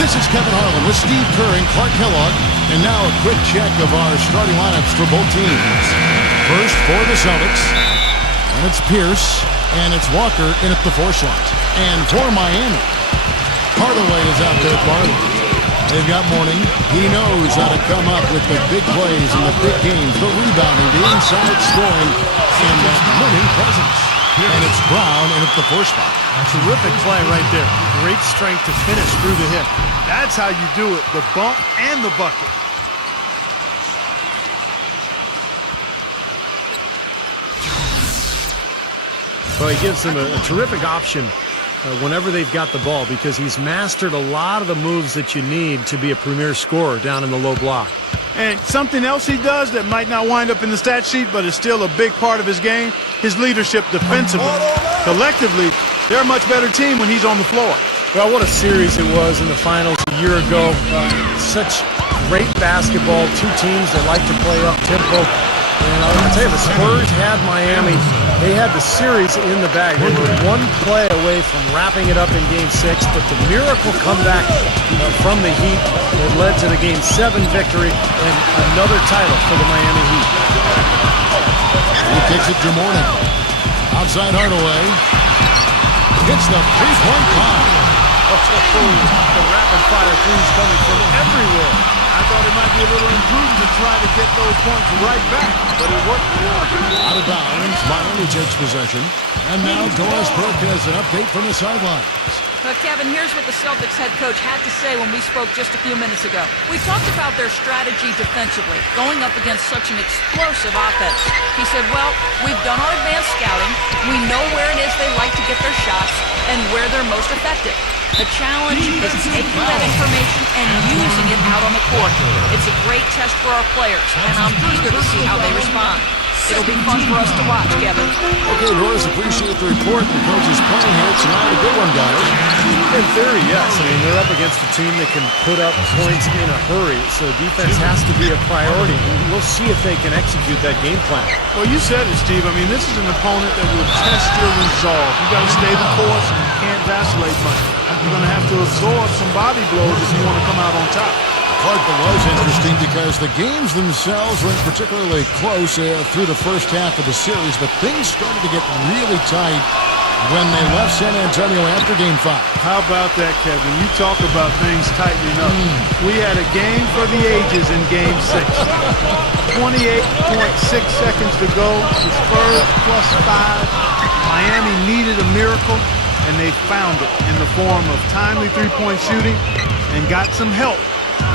This is Kevin Harlan with Steve Kerr and Clark Kellogg. And now a quick check of our starting lineups for both teams. First for the Celtics, and it's Pierce, and it's Walker in at the 4 slot. And for Miami, Hardaway is out there at Barley. They've got Mourning. He knows how to come up with the big plays in the big games, the rebounding, the inside scoring, and that winning presence. And it's Brown in at the 4 spot. A terrific play right there. Great strength to finish through the hip. That's how you do it, the bump and the bucket. Well, he gives them a terrific option whenever they've got the ball, because he's mastered a lot of the moves that you need to be a premier scorer down in the low block. And something else he does that might not wind up in the stat sheet, but is still a big part of his game, his leadership defensively. Collectively, they're a much better team when he's on the floor. Well, what a series it was in the finals a year ago. Such great basketball, 2 teams that like to play up-tempo. And I'll tell you, the Spurs had Miami. They had the series in the bag. They were 1 play away from wrapping it up in Game 6, but the miracle comeback from the Heat that led to the Game 7 victory and another title for the Miami Heat. He kicks it to Mourning. Outside Hardaway. Hits the three-point bomb. The rapid-fire threes coming from everywhere. I thought it might be a little imprudent to try to get those points right back, but it worked. Out of bounds, Miami takes possession. And now Doris Burke has an update from the sidelines. Kevin, here's what the Celtics head coach had to say when we spoke just a few minutes ago. We talked about their strategy defensively, going up against such an explosive offense. He said, well, we've done our advanced scouting. We know where it is they like to get their shots and where they're most effective. The challenge is taking that information and using it out on the court. It's a great test for our players, and I'm eager to see how they respond. It'll be fun for us to watch, Kevin. Okay, Doris, appreciate the report. The coach is playing here tonight. A good one, guys. In theory, yes. I mean, they're up against a team that can put up points in a hurry, so defense has to be a priority. We'll see if they can execute that game plan. Well, you said it, Steve. I mean, this is an opponent that will test your resolve. You got to stay the course, and you can't vacillate much. You're going to have to absorb some body blows if you want to come out on top. Clark, that was interesting because the games themselves weren't particularly close through the first half of the series, but things started to get really tight when they left San Antonio after Game 5. How about that, Kevin? You talk about things tightening up. We had a game for the ages in Game 6. 28.6 seconds to go. The Spurs +5. Miami needed a miracle, and they found it in the form of timely three-point shooting and got some help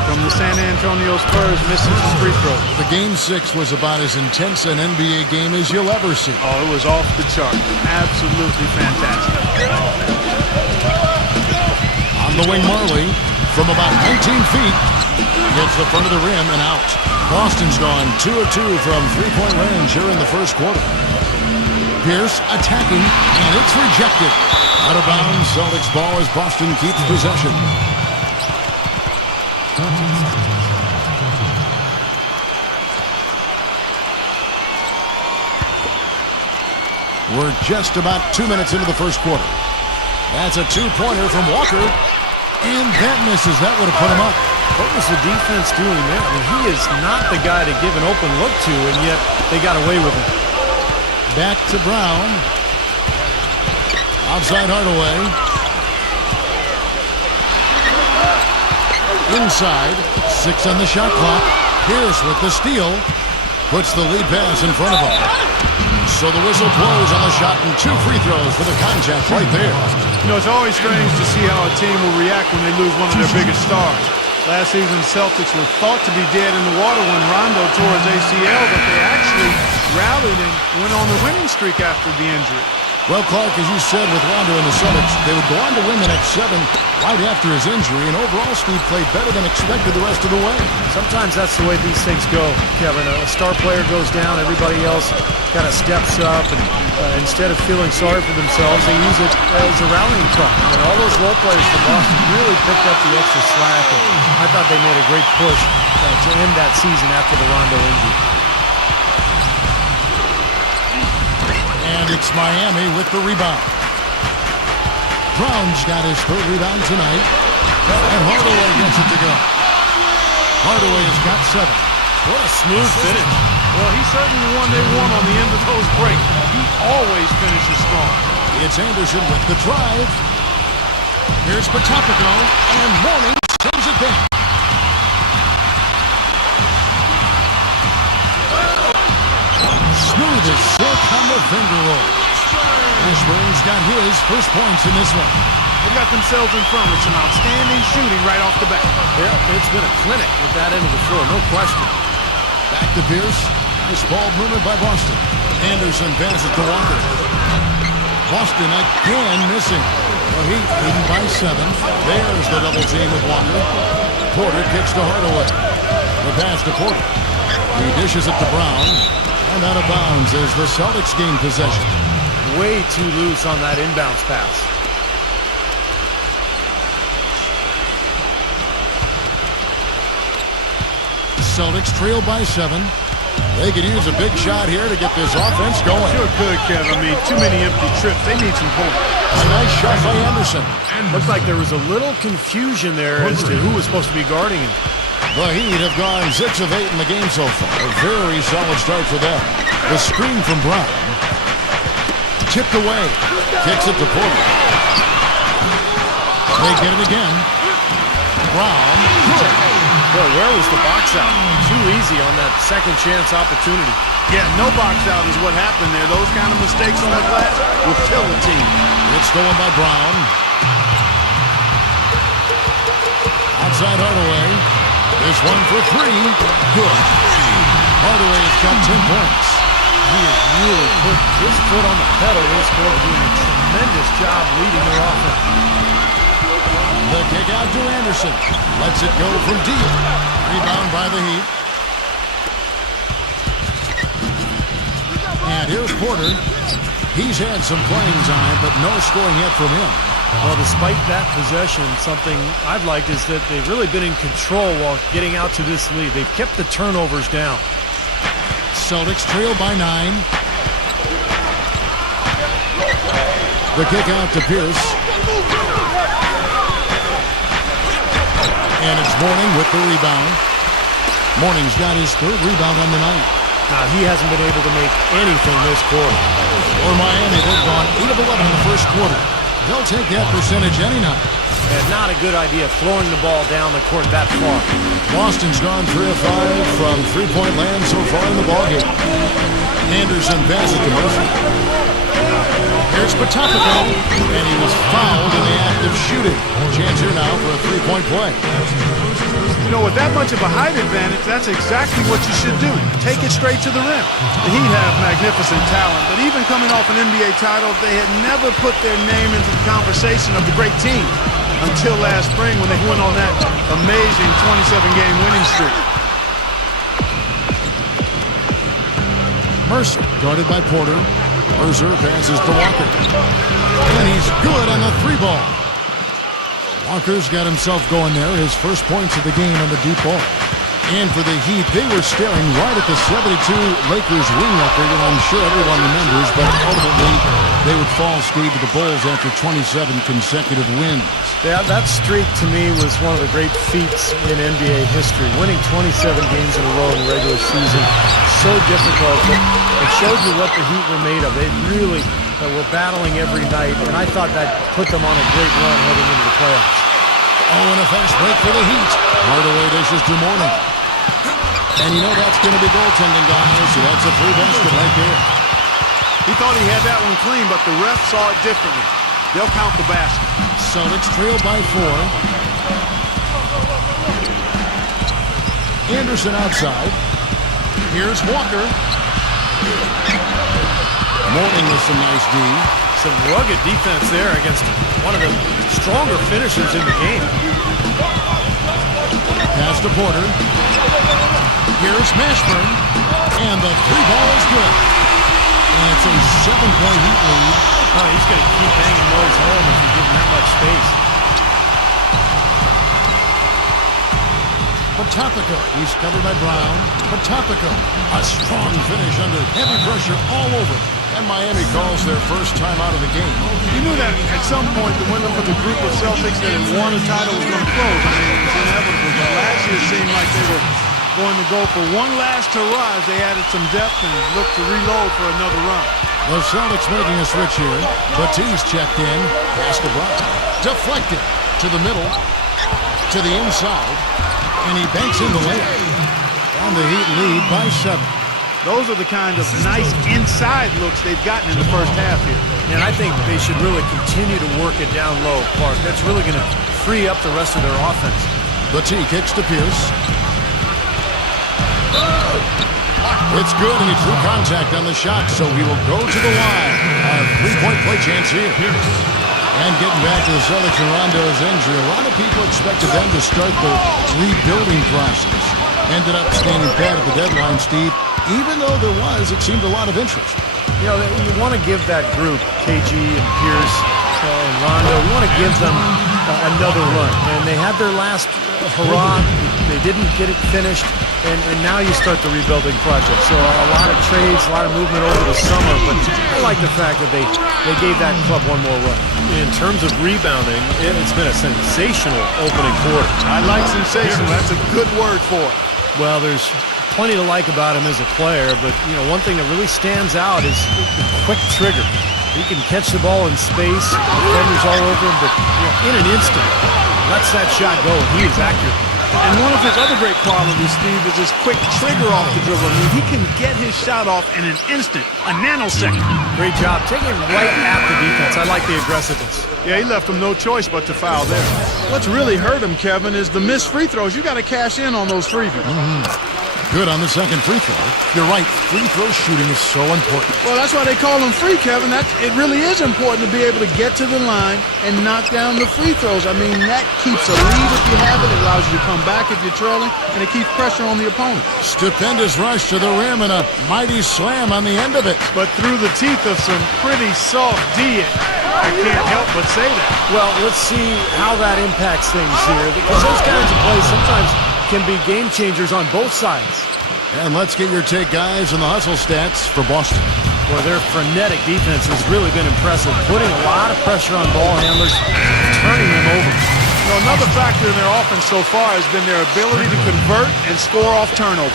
from the San Antonio Spurs missing some free throws. The Game 6 was about as intense an NBA game as you'll ever see. Oh, it was off the chart. Absolutely fantastic. On the wing, Marley, from about 19 feet, gets the front of the rim and out. Boston's gone 2 of 2 from three-point range here in the first quarter. Pierce attacking, and it's rejected. Out of bounds, Celtics ball as Boston keeps possession. We're just about 2 minutes into the first quarter. That's a 2-pointer from Walker. And that misses. That would have put him up. What was the defense doing there? I mean, he is not the guy to give an open look to, and yet they got away with it. Back to Brown. Outside Hardaway. Inside. 6 on the shot clock. Pierce with the steal. Puts the lead pass in front of him. So the whistle blows on the shot and 2 free throws for the contact right there. You know, it's always strange to see how a team will react when they lose one of their biggest stars. Last season, the Celtics were thought to be dead in the water when Rondo tore his ACL, but they actually rallied and went on the winning streak after the injury. Well, Clark, as you said with Rondo and the Celtics, they would go on to win the next 7 right after his injury, and overall Steve played better than expected the rest of the way. Sometimes that's the way these things go, Kevin. A star player goes down, everybody else kind of steps up, and instead of feeling sorry for themselves, they use it as a rallying cry. And all those role players for Boston really picked up the extra slack, and I thought they made a great push to end that season after the Rondo injury. And it's Miami with the rebound. Brown's got his 3rd rebound tonight. And Hardaway gets it to go. Hardaway has got 7. What a smooth finish. Well, he's certainly the one they want on the end of those breaks. He always finishes strong. It's Anderson with the drive. Here's Patopico, and Mourning sends it back. Smooth as silk on the finger roll. Ashburn's got his first points in this one. They got themselves in front with some outstanding shooting right off the bat. Yeah, it's been a clinic with that end of the floor, no question. Back to Pierce. Nice ball movement by Boston. Anderson passes to Walker. Boston again missing. Well, Heat leading by 7. There's the double team with Walker. Porter kicks to Hardaway. The pass to Porter. He dishes it to Brown. And out of bounds as the Celtics gain possession. Way too loose on that inbounds pass. Celtics trail by 7. They could use a big shot here to get this offense going. Sure could, Kev. I mean, too many empty trips. They need some points. A nice shot by Anderson. Looked like there was a little confusion there as to who was supposed to be guarding him. The Heat have gone 6 of 8 in the game so far. A very solid start for them. The screen from Brown. Tipped away. Kicks it to Porter. They get it again. Brown. Good. Boy, where was the box out? Too easy on that second chance opportunity. Yeah, no box out is what happened there. Those kind of mistakes on the glass will kill a team. It's stolen by Brown. Outside Hardaway. This one for 3. Good. Hardaway has got 10 points. He has really put his foot on the pedal this quarter, doing a tremendous job leading their offense. The kick out to Anderson. Lets it go from deep. Rebound by the Heat. And here's Porter. He's had some playing time, but no scoring yet from him. Well, despite that possession, something I've liked is that they've really been in control while getting out to this lead. They've kept the turnovers down. Celtics trail by 9. The kick out to Pierce. And it's Mourning with the rebound. Mourning's got his 3rd rebound on the night. Now, he hasn't been able to make anything this quarter. For Miami, they've gone 8 of 11 in the first quarter. They'll take that percentage any night. And not a good idea throwing the ball down the court that far. Boston's gone 3 of 5 from three-point land so far in the ballgame. Anderson passes to Murphy. Here's Patopico, and he was fouled in the act of shooting. Chance here now for a 3-point play. You know, with that much of a height advantage, that's exactly what you should do. Take it straight to the rim. The Heat have magnificent talent, but even coming off an NBA title, they had never put their name into the conversation of the great team until last spring when they went on that amazing 27-game winning streak. Mercer, guarded by Porter. Mercer passes to Walker. And he's good on the 3-ball. Walker's got himself going there. His first points of the game on the deep ball. And for the Heat, they were staring right at the 72 Lakers win record, and I'm sure everyone remembers, but ultimately they would fall skate to the Bulls after 27 consecutive wins. Yeah, that streak to me was one of the great feats in NBA history. Winning 27 games in a row in the regular season, so difficult, but it showed you what the Heat were made of. They really were battling every night, and I thought that put them on a great run heading into the playoffs. Oh, and a fast break for the Heat. Hardaway dishes to Mourning. And you know that's going to be goaltending, guys, so that's a free basket right there. He thought he had that one clean, but the ref saw it differently. They'll count the basket. Celtics trail by 4. Anderson outside. Here's Walker. Mourning with some nice D. Some rugged defense there against one of the stronger finishers in the game. Pass to Porter. Here's Mashburn. And the 3-ball is good. And it's a 7-point Heat lead. Oh, he's going to keep banging those home if you give him that much space. Patopico. He's covered by Brown. Patopico. A strong finish under heavy pressure all over. And Miami calls their first time out of the game. You knew that at some point the window for the group of Celtics that had won a title was going to close. I mean, it was inevitable. But last year it seemed like they were going to go for one last hurrah as they added some depth and looked to reload for another run. The Celtics making a switch here. Batiste checked in. Pass to Brown. Deflected to the middle. To the inside. And he banks in the layup. And the Heat lead by 7. Those are the kind of nice inside looks they've gotten in the first half here. And I think they should really continue to work it down low, Clark. That's really going to free up the rest of their offense. Batiste kicks to Pierce. It's good, and he drew contact on the shot, so he will go to the line. A three-point play chance here. And getting back to the Celtics and Rondo's injury, a lot of people expected them to start the rebuilding process. Ended up standing pat at the deadline, Steve. Even though there was, it seemed a lot of interest. You know, you want to give that group, KG and Pierce and Rondo, you want to give them another run. And they had their last hurrah. They didn't get it finished. And now you start the rebuilding project. So a lot of trades, a lot of movement over the summer. But I like the fact that they gave that club one more run. In terms of rebounding, it's been a sensational opening quarter. I like sensational. That's a good word for it. Well, there's plenty to like about him as a player, but you know, one thing that really stands out is the quick trigger. He can catch the ball in space, defenders all over him, but you know, in an instant, lets that shot go, and he is accurate. And one of his other great qualities, Steve, is his quick trigger off the dribble. I mean, he can get his shot off in an instant, a nanosecond. Great job. Taking it right at the defense. I like the aggressiveness. Yeah, he left him no choice but to foul there. What's really hurt him, Kevin, is the missed free throws. You got to cash in on those freebies. Good on the second free throw. You're right, free throw shooting is so important. Well, that's why they call them free, Kevin. It really is important to be able to get to the line and knock down the free throws. I mean, that keeps a lead if you have it. It allows you to come back if you're trailing, and it keeps pressure on the opponent. Stupendous rush to the rim and a mighty slam on the end of it. But through the teeth of some pretty soft D, I can't help but say that. Well, let's see how that impacts things here, because those kinds of plays sometimes can be game changers on both sides. And let's get your take, guys, on the hustle stats for Boston. Well, their frenetic defense has really been impressive, putting a lot of pressure on ball handlers, turning them over. You know, another factor in their offense so far has been their ability to convert and score off turnovers.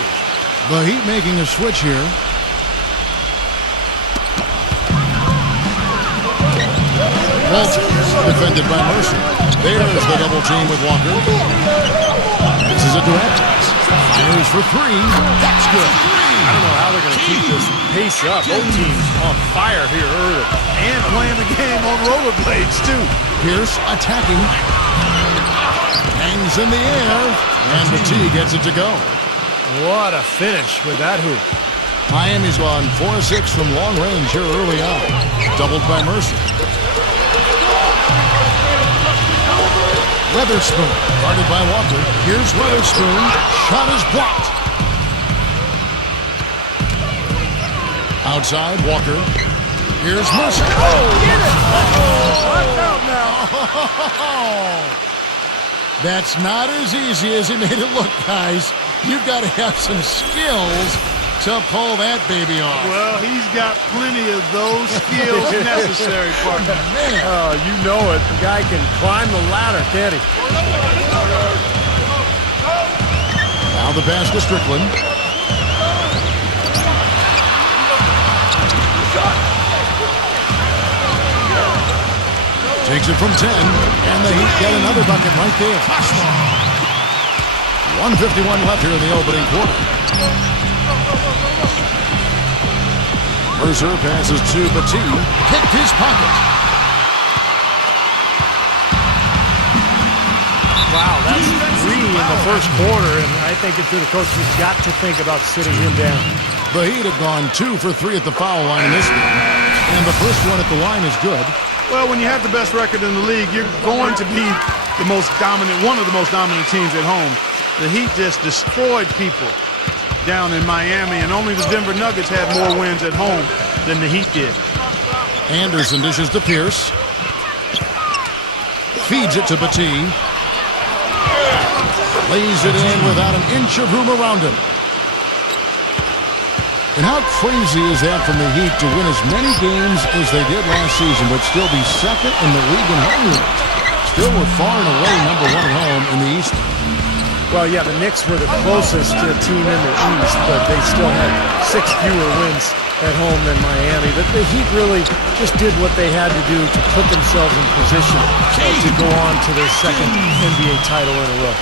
The Heat making a switch here. Walton defended by Mercer. There's the double team with Walker. This is a direct. Fires for three. That's good. I don't know how they're going to keep this pace up. Both teams on fire here early. And playing the game on rollerblades, too. Pierce attacking. Hangs in the air. And the T gets it to go. What a finish with that hoop. Miami's gone 4-6 from long range here early on. Doubled by Mercer. Weatherspoon, guarded by Walker. Here's Weatherspoon. Shot is blocked. Outside, Walker. Here's Mercer. Oh, get it! Watch out now. That's not as easy as he made it look, guys. You've got to have some skills to pull that baby off. Well, he's got plenty of those skills necessary, partner. Man. You know it. The guy can climb the ladder, can't he? Now the pass to Strickland. Takes it from 10, and the Heat get another bucket right there. 1:51 left here in the opening quarter. Mercer passes to Batiste. Kicked his pocket. Wow, that's 3 in the first quarter, and I think if you're the coach, you've got to think about sitting him down. The Heat have gone 2 for 3 at the foul line in this game, and the first one at the line is good. Well, when you have the best record in the league, you're going to be the most dominant, one of the most dominant teams at home. The Heat just destroyed people down in Miami, and only the Denver Nuggets had more wins at home than the Heat did. Anderson dishes to Pierce. Feeds it to Batiste. Lays it in without an inch of room around him. And how crazy is that from the Heat to win as many games as they did last season, but still be second in the league in home wins? Still, we're far and away number one at home in the East. Well, yeah, the Knicks were the closest team in the East, but they still had 6 fewer wins at home than Miami. But the Heat really just did what they had to do to put themselves in position to go on to their second NBA title in a row.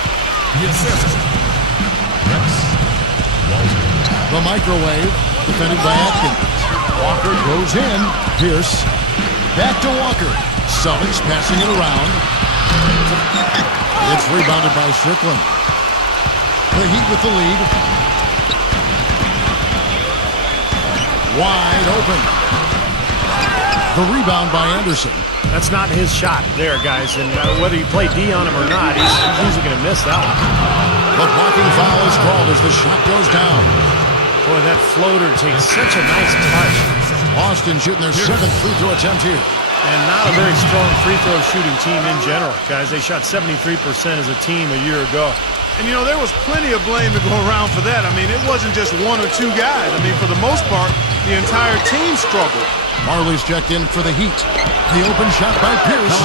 The microwave, defended by Atkins. Walker goes in. Pierce. Back to Walker. Celtics passing it around. It's rebounded by Strickland. The Heat with the lead. Wide open. The rebound by Anderson. That's not his shot there, guys. And whether you play D on him or not, he's usually going to miss that one. The blocking foul is called as the shot goes down. Boy, that floater takes such a nice touch. Boston shooting their 7th free throw attempt here. And not a very strong free throw shooting team in general, guys. They shot 73% as a team a year ago. And, you know, there was plenty of blame to go around for that. I mean, it wasn't just 1 or 2 guys. I mean, for the most part, the entire team struggled. Marley's checked in for the Heat. The open shot by Pierce.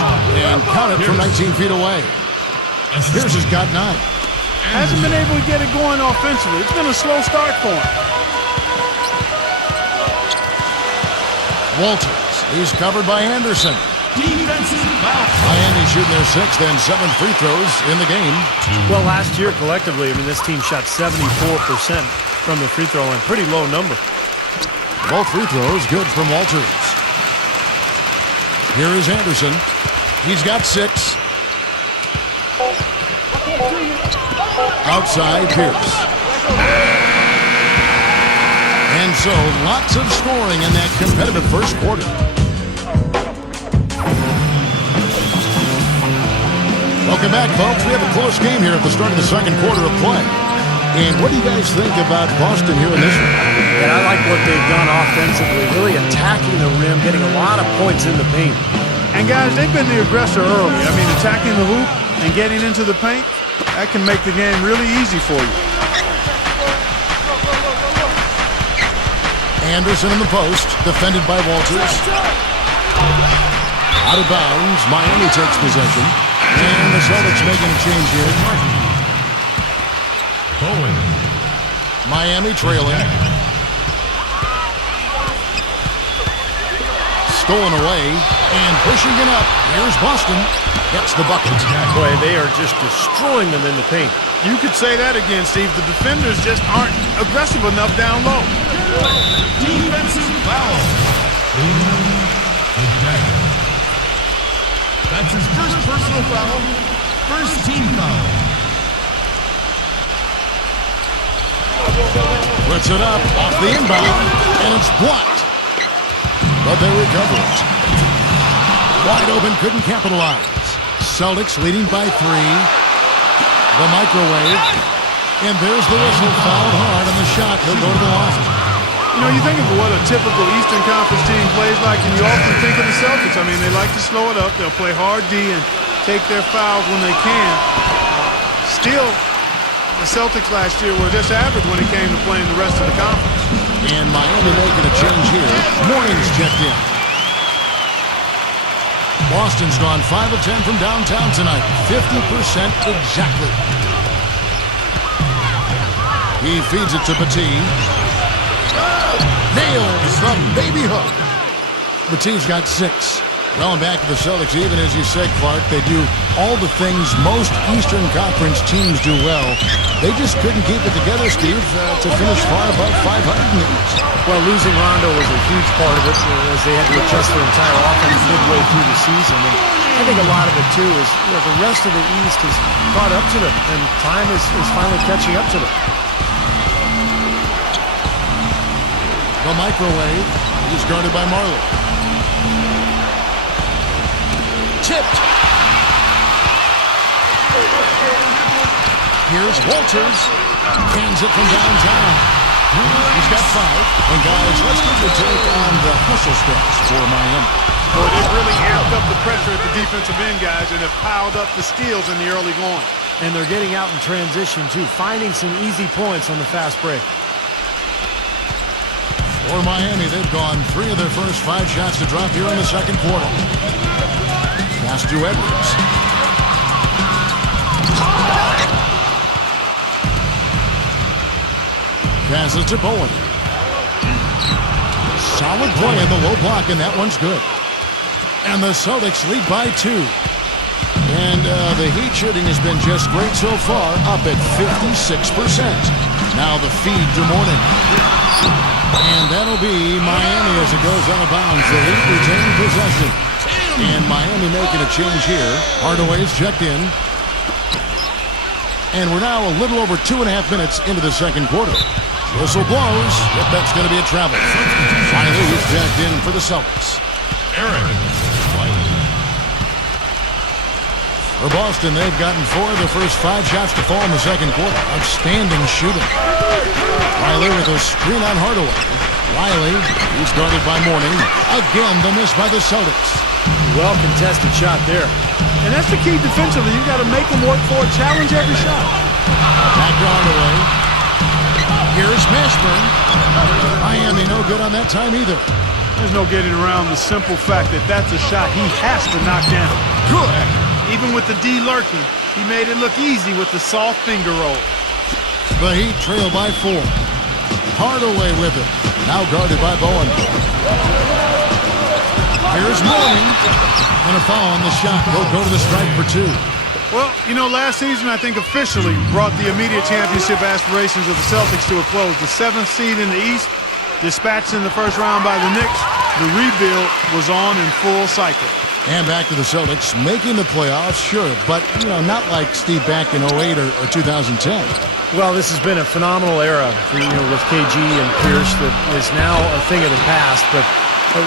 And counted from 19 feet away. Pierce has got 9. Hasn't been able to get it going offensively. It's been a slow start for him. Walters. He's covered by Anderson. Miami shooting their 6th and 7th free throws in the game. Well, last year collectively, I mean, this team shot 74% from the free throw line. Pretty low number. Both free throws good from Walters. Here is Anderson. He's got 6. Outside Pierce. And so lots of scoring in that competitive first quarter. Welcome back, folks. We have a close game here at the start of the second quarter of play. And what do you guys think about Boston here in this one? And I like what they've done offensively, really attacking the rim, getting a lot of points in the paint. And, guys, they've been the aggressor early. I mean, attacking the hoop and getting into the paint, that can make the game really easy for you. Anderson in the post, defended by Walters. Out of bounds, Miami takes possession. And the Celtics making a change here. Miami trailing. Stolen away and pushing it up. Here's Boston. Gets the bucket. Boy, they are just destroying them in the paint. You could say that again, Steve. The defenders just aren't aggressive enough down low. Defensive foul. That's his first personal foul. First team foul. Puts it up off the inbound, and it's blocked. But they recover it. Wide open, couldn't capitalize. Celtics leading by 3. The microwave. And there's the whistle, fouled hard on the shot. He'll go to the loft. You know, you think of what a typical Eastern Conference team plays like, and you often think of the Celtics. I mean, they like to slow it up. They'll play hard D and take their fouls when they can. Still, the Celtics last year were just average when it came to playing the rest of the conference. And Miami making a change here. Morning's checked in. Boston's gone 5 of 10 from downtown tonight. 50% exactly. He feeds it to Petit. Nails the baby hook. Petit's got 6. Well, and back to the Celtics, even as you said, Clark, they do all the things most Eastern Conference teams do well. They just couldn't keep it together, Steve, to finish far above 500 in the East. Well, losing Rondo was a huge part of it as they had to adjust their entire offense midway through the season. And I think a lot of it, too, is the rest of the East has caught up to them, and time is finally catching up to them. The microwave is guarded by Marley. Tipped. Here's Walters. Cans it from downtown. He's got 5. And guys, let's get your take on the hustle steps for Miami. Boy, they've really amped up the pressure at the defensive end, guys, and have piled up the steals in the early going. And they're getting out in transition, too, finding some easy points on the fast break. For Miami, they've gone 3 of their first 5 shots to drop here in the second quarter. Pass to Edwards. Passes to Bowen. Solid play in the low block, and that one's good. And the Celtics lead by 2. And the Heat shooting has been just great so far, up at 56%. Now the feed to Morning. And that'll be Miami as it goes out of bounds. The Heat retain possession. And Miami making a change here. Hardaway's checked in. And we're now a little over 2.5 minutes into the second quarter. Whistle blows. Yep, that's going to be a travel. Riley is checked in for the Celtics. For Boston, they've gotten 4 of the first 5 shots to fall in the second quarter. Outstanding shooting. Riley with a screen on Hardaway. Riley, he's guarded by Morning. Again, the miss by the Celtics. Well-contested shot there. And that's the key defensively. You've got to make them work for it. Challenge every shot. Back to Hardaway. Here's Mashburn. Miami no good on that time either. There's no getting around the simple fact that that's a shot he has to knock down. Good. Even with the D lurking, he made it look easy with the soft finger roll. The Heat trail by 4. Hardaway with it. Now guarded by Bowen. Here's Morning. And a foul on the shot. He'll go to the strike for 2. Well, you know, last season I think officially brought the immediate championship aspirations of the Celtics to a close. The 7th seed in the East, dispatched in the first round by the Knicks. The rebuild was on in full cycle. And back to the Celtics, making the playoffs, sure, but, not like Steve back in 08 or 2010. Well, this has been a phenomenal era for, with KG and Pierce that is now a thing of the past. But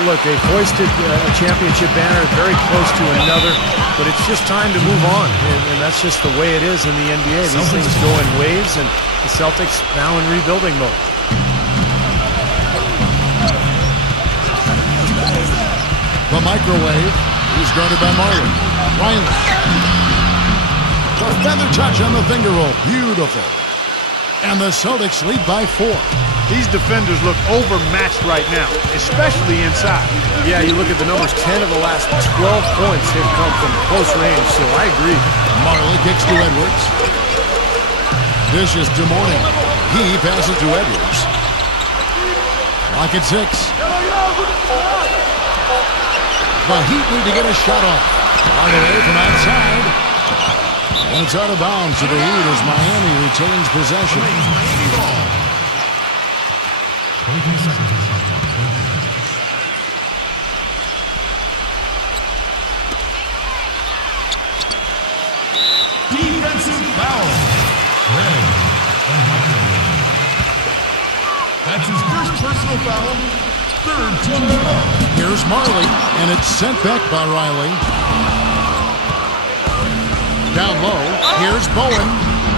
look, they've hoisted a championship banner very close to another, but it's just time to move on. And that's just the way it is in the NBA. These things go in waves, and the Celtics now in rebuilding mode. The microwave. He's guarded by Marley. Riley. The feather touch on the finger roll. Beautiful. And the Celtics lead by 4. These defenders look overmatched right now, especially inside. Yeah, you look at the numbers, 10 of the last 12 points have come from close range, so I agree. Marley kicks to Edwards. Dishes to Morning. He passes to Edwards. Clock at 6. The Heat need to get a shot off. Hardaway from outside. And it's out of bounds to the Heat as Miami retains possession. Miami ball. 23 seconds. Defensive foul. Red on microwave. That's his first personal foul. Third team foul. Here's Marley, and it's sent back by Riley. Down low, here's Bowen,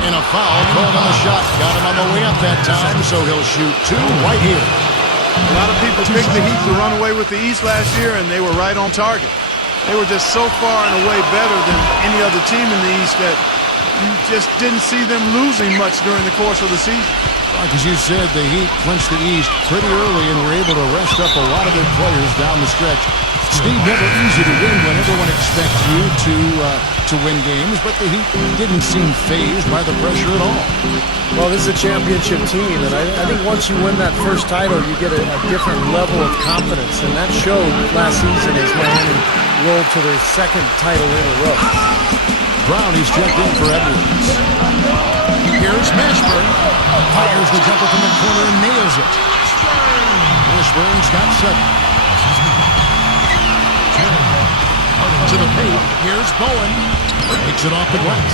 and a foul called on the shot. Got him on the way up that time, so he'll shoot 2 right here. A lot of people picked the Heat to run away with the East last year, and they were right on target. They were just so far and away better than any other team in the East that you just didn't see them losing much during the course of the season. Like as you said, the Heat clinched the East pretty early and were able to rest up a lot of their players down the stretch. Steve, never easy to win when everyone expects you to win games, but the Heat didn't seem fazed by the pressure at all. Well, this is a championship team, and I think once you win that first title, you get a different level of confidence, and that showed last season as Miami rolled to their 2nd title in a row. Brown, he's checked in for Edwards. Here's Mashburn. Fires the jumper from the corner and nails it. Mashburn's got 7. To the paint, here's Bowen. Takes it off the glass.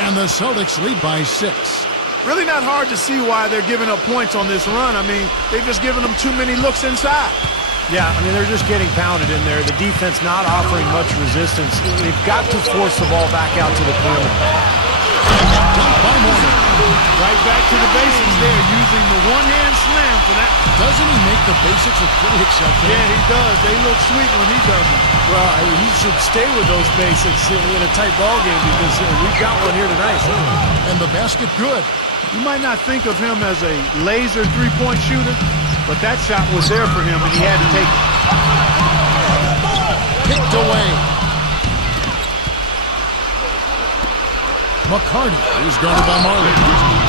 And the Celtics lead by 6. Really not hard to see why they're giving up points on this run. I mean, they've just given them too many looks inside. Yeah, I mean, they're just getting pounded in there. The defense not offering much resistance. They've got to force the ball back out to the perimeter. Dunk by Morning. Right back to the basics there, using the one-hand slam for that. Doesn't he make the basics look pretty exceptional? Yeah, he does. They look sweet when he does it. Well, he should stay with those basics in a tight ball game because we've got one here tonight. And the basket good. You might not think of him as a laser three-point shooter, but that shot was there for him, and he had to take it. Kicked away. McCarty is guarded by Marley.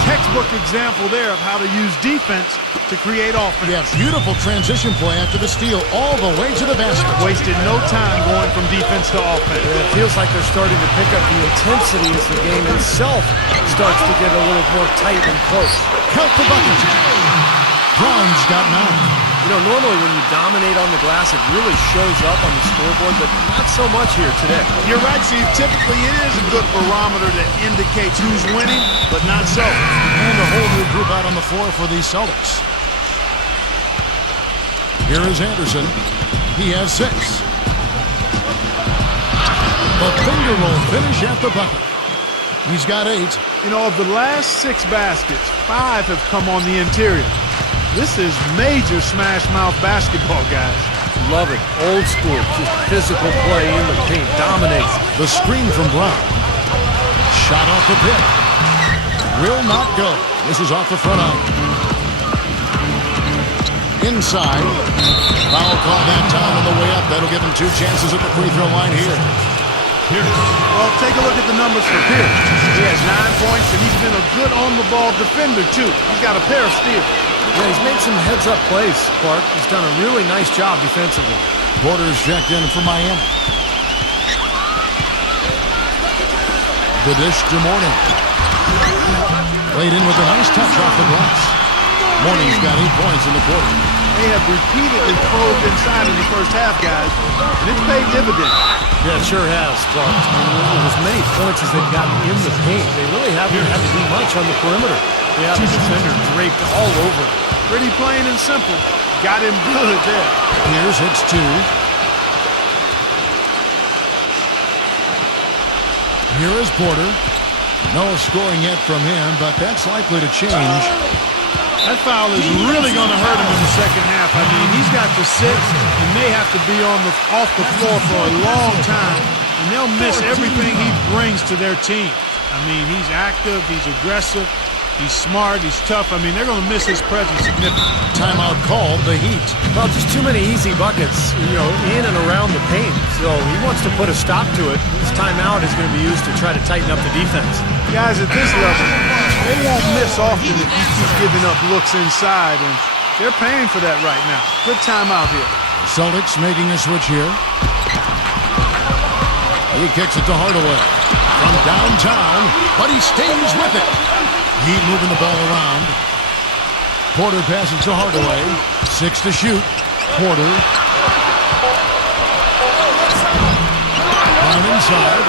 Textbook example there of how to use defense to create offense. Yeah, beautiful transition play after the steal all the way to the basket. Wasted no time going from defense to offense. It feels like they're starting to pick up the intensity as the game itself starts to get a little more tight and close. Count the bucket. Brown's got 9. You know, normally when you dominate on the glass, it really shows up on the scoreboard, but not so much here today. You're right, Steve. Typically, it is a good barometer that indicates who's winning, but not so. And a whole new group out on the floor for the Celtics. Here is Anderson. He has 6. The finger roll finish at the bucket. He's got 8. You know, of the last 6 baskets, 5 have come on the interior. This is major smash-mouth basketball, guys. Love it. Old school. Just physical play in the paint. Dominates. The screen from Brown. Shot off the pit. Will not go. This is off the front iron. Inside. Foul call that time on the way up. That'll give him 2 chances at the free throw line here. Well, take a look at the numbers for Pierce. He has 9 points, and he's been a good on-the-ball defender, too. He's got a pair of steals. Yeah, he's made some heads-up plays, Clark. He's done a really nice job defensively. Porter's checked in for Miami. The dish to Mourning. Played in with a nice touch off the glass. Mourning's got 8 points in the quarter. They have repeatedly probed inside in the first half, guys, and it's paid dividends. Yeah, it sure has, Clark. With as many points as they've gotten in the paint, they really haven't had to do much on the perimeter. They have the defender draped all over. Pretty plain and simple. Got him good there. Here's hits 2. Here is Porter. No scoring yet from him, but that's likely to change. That foul is really going to hurt him in the second half. I mean, he's got to sit and may have to be off the floor for a long time, and they'll miss everything he brings to their team. I mean, he's active, he's aggressive, he's smart, he's tough. I mean, they're going to miss his presence significantly. Timeout called, the Heat. Well, just too many easy buckets, you know, in and around the paint. So he wants to put a stop to it. This timeout is going to be used to try to tighten up the defense. Guys, at this level, they won't miss often if you keep giving up looks inside, and they're paying for that right now. Good timeout here. The Celtics making a switch here. He kicks it to Hardaway from downtown, but he stays with it. Heat moving the ball around. Porter passes to Hardaway. 6 to shoot. Porter. Down inside.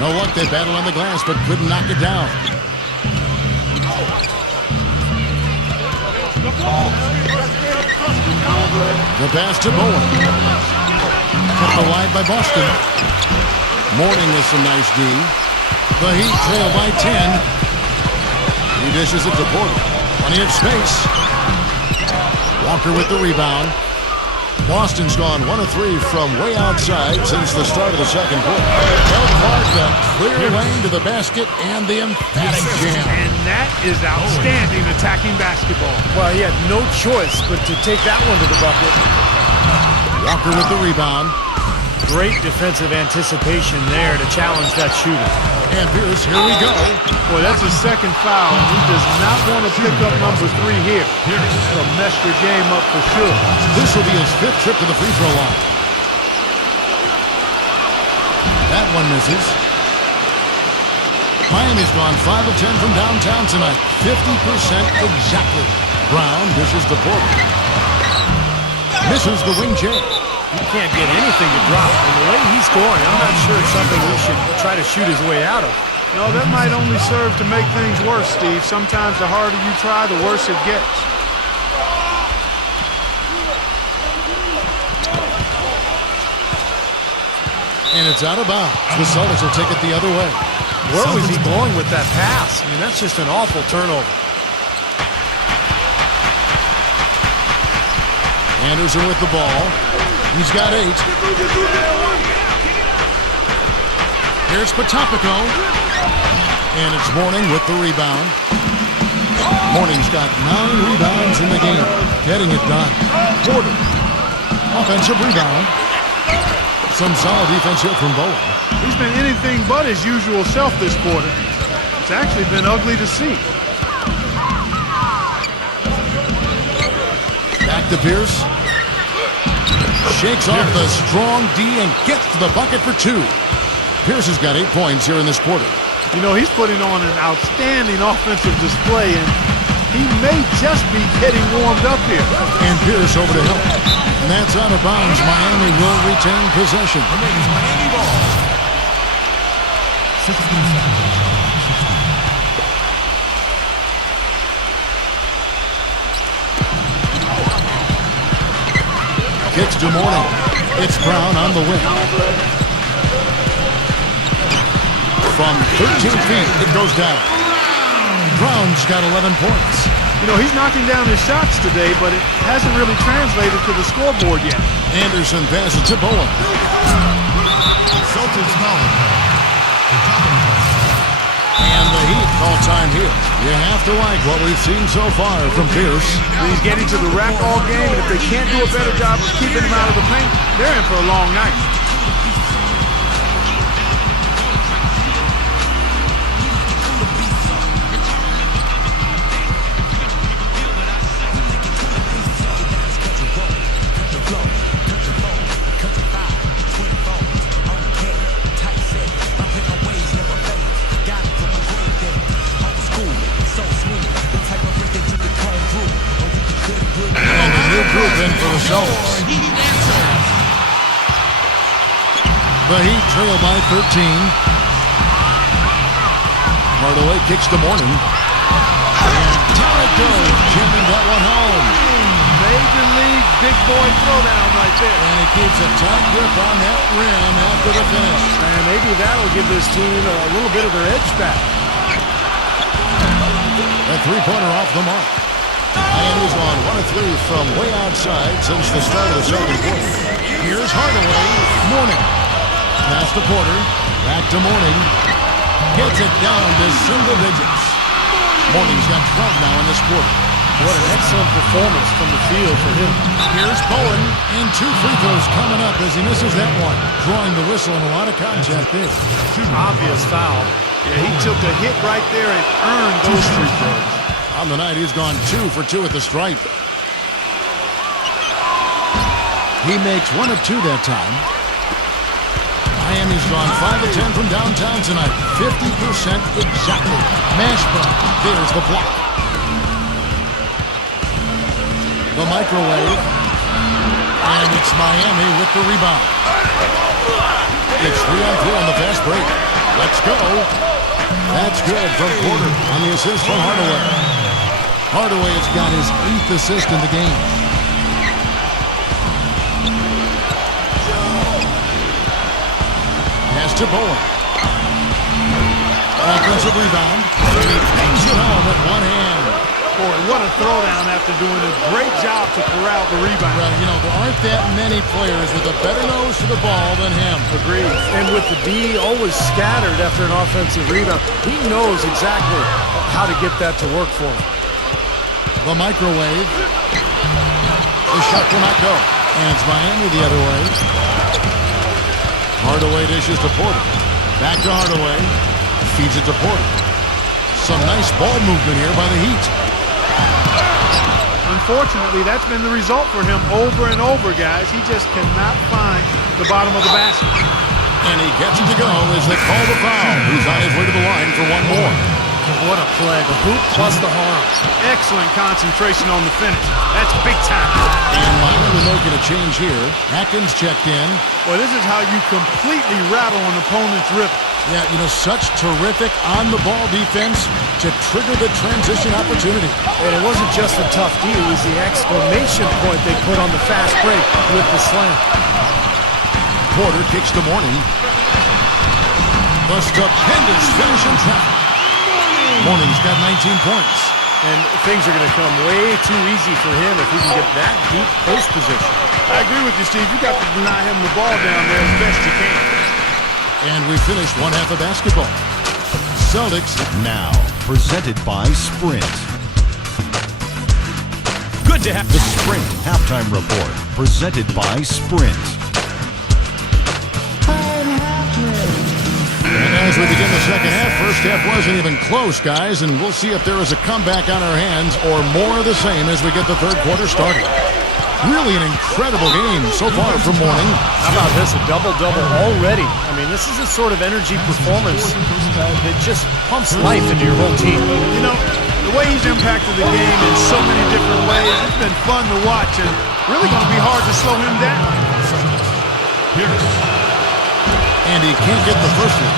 No luck, they battled on the glass, but couldn't knock it down. The pass to Bowen. Kept alive by Boston. Mourning with some nice D. The Heat trail by 10. He dishes it to Porter. Plenty of space. Walker with the rebound. Boston's gone 1 of 3 from way outside since the start of the second quarter. They'll mark the clear lane to the basket and the emphatic jam. And that is outstanding attacking basketball. Well, he had no choice but to take that one to the bucket. Walker with the rebound. Great defensive anticipation there to challenge that shooter. And Pierce, here we go. Boy, that's his second foul. He does not want to pick up number 3 here. That'll mess your game up for sure. This will be his 5th trip to the free throw line. That one misses. Miami's gone 5 of 10 from downtown tonight. 50% exactly. Brown dishes to Porter. Misses the wing J. He can't get anything to drop. And the way he's scoring, I'm not sure it's something he should try to shoot his way out of. No, that might only serve to make things worse, Steve. Sometimes the harder you try, the worse it gets. And it's out of bounds. The Celtics will take it the other way. Where was he going with that pass? I mean, that's just an awful turnover. Anderson with the ball. He's got 8. Here's Potopico. And it's Mourning with the rebound. Morning's got 9 rebounds in the game. Getting it done. Porter. Offensive rebound. Some solid defense here from Bowen. He's been anything but his usual self this quarter. It's actually been ugly to see. Back to Pierce. Shakes off the strong D and gets to the bucket for 2. Pierce has got 8 points here in this quarter. You know, he's putting on an outstanding offensive display, and he may just be getting warmed up here. And Pierce over to help. And that's out of bounds. Miami will retain possession. Miami ball. 16 seconds. Kicks to Morning. It's Brown on the wing. From 13 feet, it goes down. Brown's got 11 points. You know, he's knocking down his shots today, but it hasn't really translated to the scoreboard yet. Anderson passes to Bowen. Celtics foul. And the Heat call time here. You have to like what we've seen so far from Pierce. He's getting to the rack all game, and if they can't do a better job of keeping him out of the paint, they're in for a long night. The Heat trail by 13. Hardaway kicks to Morning. And down it goes. Jamming that one home. Major league big boy throwdown right there. And he keeps a tight grip on that rim after the finish. And maybe that'll give this team a little bit of their edge back. That three-pointer off the mark. Miami's on 1 of 3 from way outside since the start of the second quarter. Here's Hardaway. Morning. Pass to Porter. Back to Morning. Gets it down to single digits. Morning's got 12 now in this quarter. What an excellent performance from the field for him. Here's Bowen. And 2 free throws coming up as he misses that one. Drawing the whistle and a lot of contact there. Obvious foul. Yeah, he took a hit right there and earned those free throws. On the night, he's gone 2 for 2 at the stripe. He makes 1 of 2 that time. Miami's gone 5 of 10 from downtown tonight. 50% exactly. Mashburn. There's the block. The microwave. And it's Miami with the rebound. It's 3-on-3 on the fast break. Let's go. That's good from Porter on the assist from Hardaway. Hardaway has got his 8th assist in the game. Pass to Bowen. Offensive rebound. And he bangs it home with one hand. Boy, what a throwdown after doing a great job to corral the rebound. Well, you know, there aren't that many players with a better nose to the ball than him. Agreed. And with the D always scattered after an offensive rebound, he knows exactly how to get that to work for him. The microwave. The shot will not go. And it's Miami the other way. Hardaway dishes to Porter. Back to Hardaway. Feeds it to Porter. Some nice ball movement here by the Heat. Unfortunately, that's been the result for him over and over, guys. He just cannot find the bottom of the basket. And he gets it to go as they call the foul. He's on his way to the line for one more. What a play. The hoop plus the harm. Excellent concentration on the finish. That's big time. And Miami making a change here. Atkins checked in. Well, this is how you completely rattle an opponent's rhythm. Yeah, you know, such terrific on-the-ball defense to trigger the transition opportunity. And it wasn't just the tough D, it was the exclamation point they put on the fast break with the slam. Porter kicks to Morning. The stupendous finish in traffic. Morning's got 19 points. And things are going to come way too easy for him if he can get that deep post position. I agree with you, Steve. You got to deny him the ball down there as best you can. And we finished one half of basketball. Celtics now presented by Sprint. Good to have The Sprint Halftime Report, presented by Sprint. And as we begin the second half, first half wasn't even close, guys, and we'll see if there is a comeback on our hands or more of the same as we get the third quarter started. Really an incredible game so far from morning. How about this, a double-double already? I mean, this is a sort of energy performance that just pumps life into your whole team. You know, the way he's impacted the game in so many different ways, it's been fun to watch and really going to be hard to slow him down. And he can't get the first one.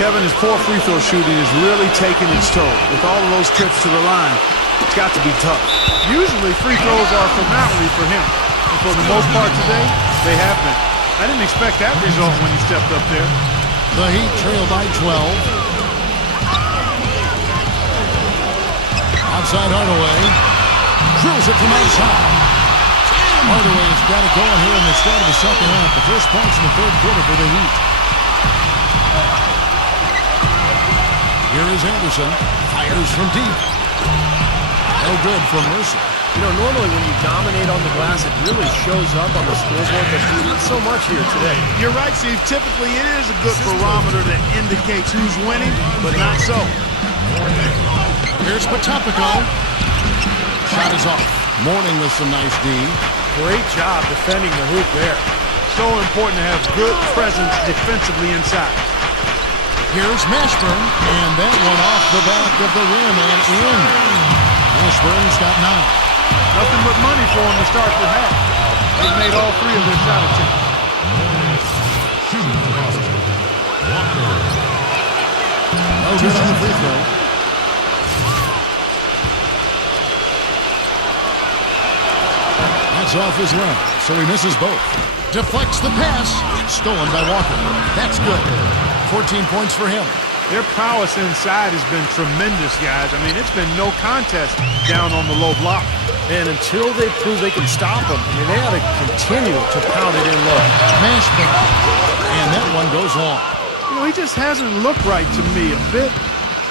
Kevin, his poor free throw shooting is really taking its toll. With all of those trips to the line, it's got to be tough. Usually free throws are a formality for him. And for the most part today, they have been. I didn't expect that result when he stepped up there. The Heat trail by 12. Outside Hardaway. Drills it from outside. Hardaway has got it going here in the start of the second half. The first points in the third quarter for the Heat. Here is Anderson. Fires from deep. No good from Mercer. You know, normally when you dominate on the glass, it really shows up on the scoreboard, but not so much here today. You're right, Steve. Typically, it is a good barometer that indicates who's winning, but not so. Here's Potopico. Shot is off. Mourning with some nice D. Great job defending the hoop there. So important to have good presence defensively inside. Here's Mashburn, and that one off the back of the rim and in. Mashburn's got 9. Nothing but money for him to start the half. They've made all 3 of their shot attempts. No good on the free throw. That's off his left, so he misses both. Deflects the pass. Stolen by Walker. That's good. 14 points for him. Their prowess inside has been tremendous, guys. I mean, it's been no contest down on the low block. And until they prove they can stop them, I mean, they ought to continue to pound it in low. Mashburn. And that one goes long. You know, he just hasn't looked right to me. A bit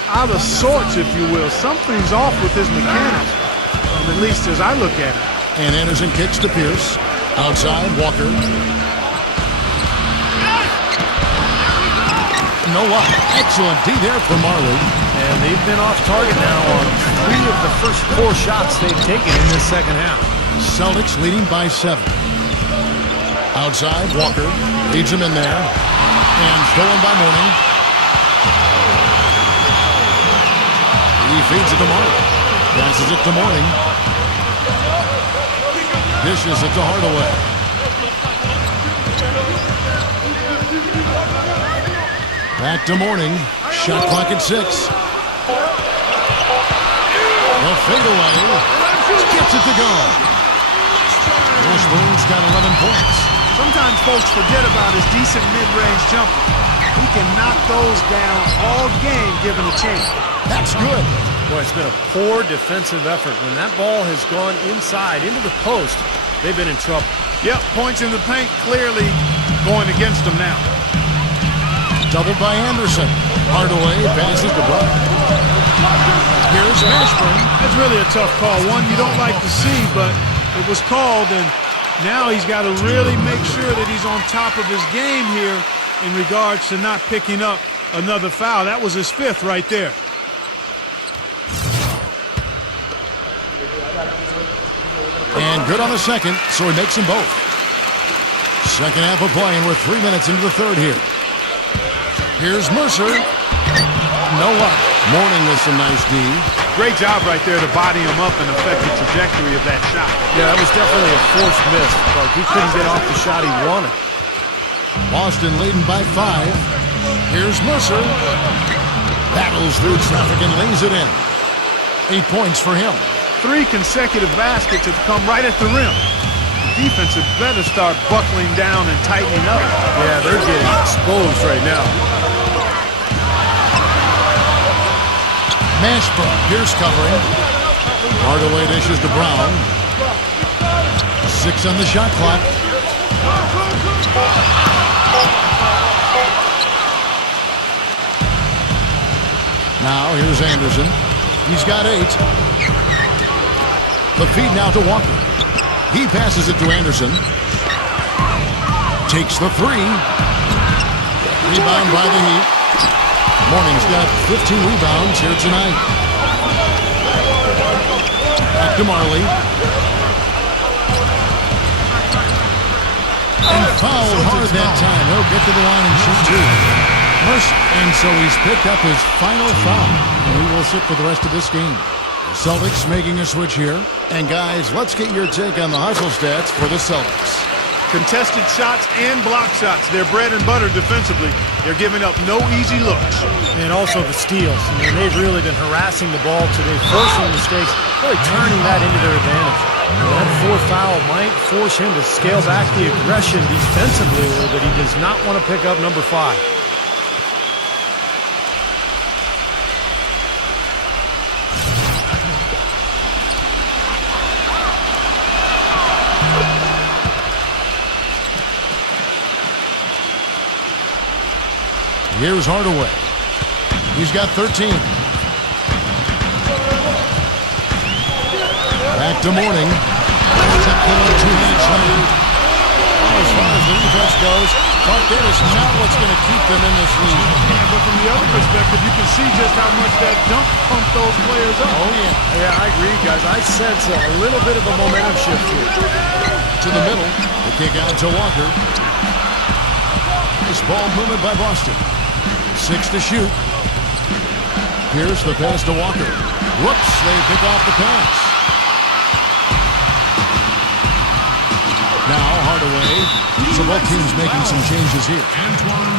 out of sorts, if you will. Something's off with his mechanics, at least as I look at it. And Anderson kicks to Pierce. Outside, Walker. No luck. Excellent D there for Marley. And they've been off target now on 3 of the first 4 shots they've taken in this second half. Celtics leading by 7. Outside, Walker leads him in there. And stolen by Mourning. He feeds it to Marley. Passes it to Mourning. Dishes it to Hardaway. Back to Mourning. Shot clock at 6. The fadeaway. Gets it to go. Mashburn's got 11 points. Sometimes folks forget about his decent mid-range jumper. He can knock those down all game given a chance. That's good. Boy, it's been a poor defensive effort. When that ball has gone inside into the post, they've been in trouble. Yep, points in the paint clearly going against them now. Doubled by Anderson. Hardaway passes to Brown. Here's Mashburn. That's really a tough call. One you don't like to see, but it was called, and now he's got to really make sure that he's on top of his game here in regards to not picking up another foul. That was his 5th right there. And good on the second, so he makes them both. Second half of play, and we're 3 minutes into the third here. Here's Mercer. No luck. Mourning with some nice D. Great job right there to body him up and affect the trajectory of that shot. Yeah, that was definitely a forced miss. Like he couldn't get off the shot he wanted. Boston leading by 5. Here's Mercer. Battles through traffic and lays it in. 8 points for him. 3 consecutive baskets have come right at the rim. The defense had better start buckling down and tightening up. Yeah, they're getting exposed right now. Mashburn, Pierce covering. Hardaway dishes to Brown. 6 on the shot clock. Now here's Anderson. He's got 8. The feed now to Walker. He passes it to Anderson. Takes the three. Rebound by the Heat. Mourning's got 15 rebounds here tonight. Back to Marley. And fouled hard that time. He'll get to the line and shoot two. And so he's picked up his final foul. And he will sit for the rest of this game. The Celtics making a switch here. And guys, let's get your take on the hustle stats for the Celtics. Contested shots and block shots. They're bread and butter defensively. They're giving up no easy looks. And also the steals. I mean, they've really been harassing the ball today, forcing mistakes, really turning that into their advantage. That fourth foul might force him to scale back the aggression defensively a little bit. He does not want to pick up number 5. Here's Hardaway. He's got 13. Back to Mourning. There's a good two-handed slam. As far as the defense goes, Clark, that is not what's going to keep them in this league. Yeah, but from the other perspective, you can see just how much that dunk pumped those players up. Oh, yeah. Yeah, I agree, guys. I sense a little bit of a momentum shift here. To the middle. The kick out to Walker. This ball movement by Boston. 6 to shoot. Here's the pass to Walker. Whoops, they pick off the pass. Now Hardaway. So both teams making some changes here. Antoine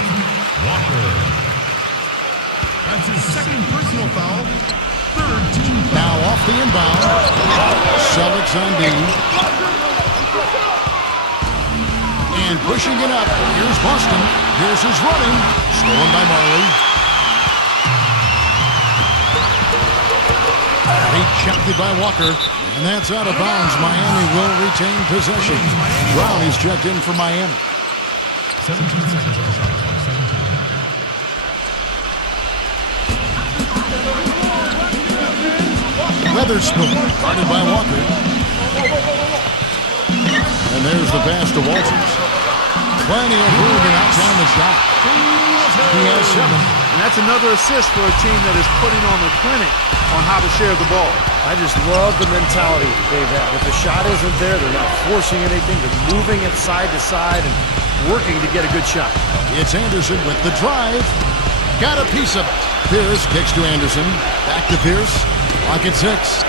Walker. That's his second personal foul. Third team foul. Now off the inbound. Celtics on D. And pushing it up. Here's Boston. Here's his running. Stolen by Marley. Rejected by Walker. And that's out of bounds. Miami will retain possession. Brown is checked in for Miami. 17 seconds on the shot clock. 17. Weatherspoon. Guarded by Walker. And there's the pass to Walters. Plenty of room to knock down the shot. He has 7. And that's another assist for a team that is putting on a clinic on how to share the ball. I just love the mentality they've had. If the shot isn't there, they're not forcing anything. They're moving it side to side and working to get a good shot. It's Anderson with the drive. Got a piece of it. Pierce kicks to Anderson. Back to Pierce. Clock at 6.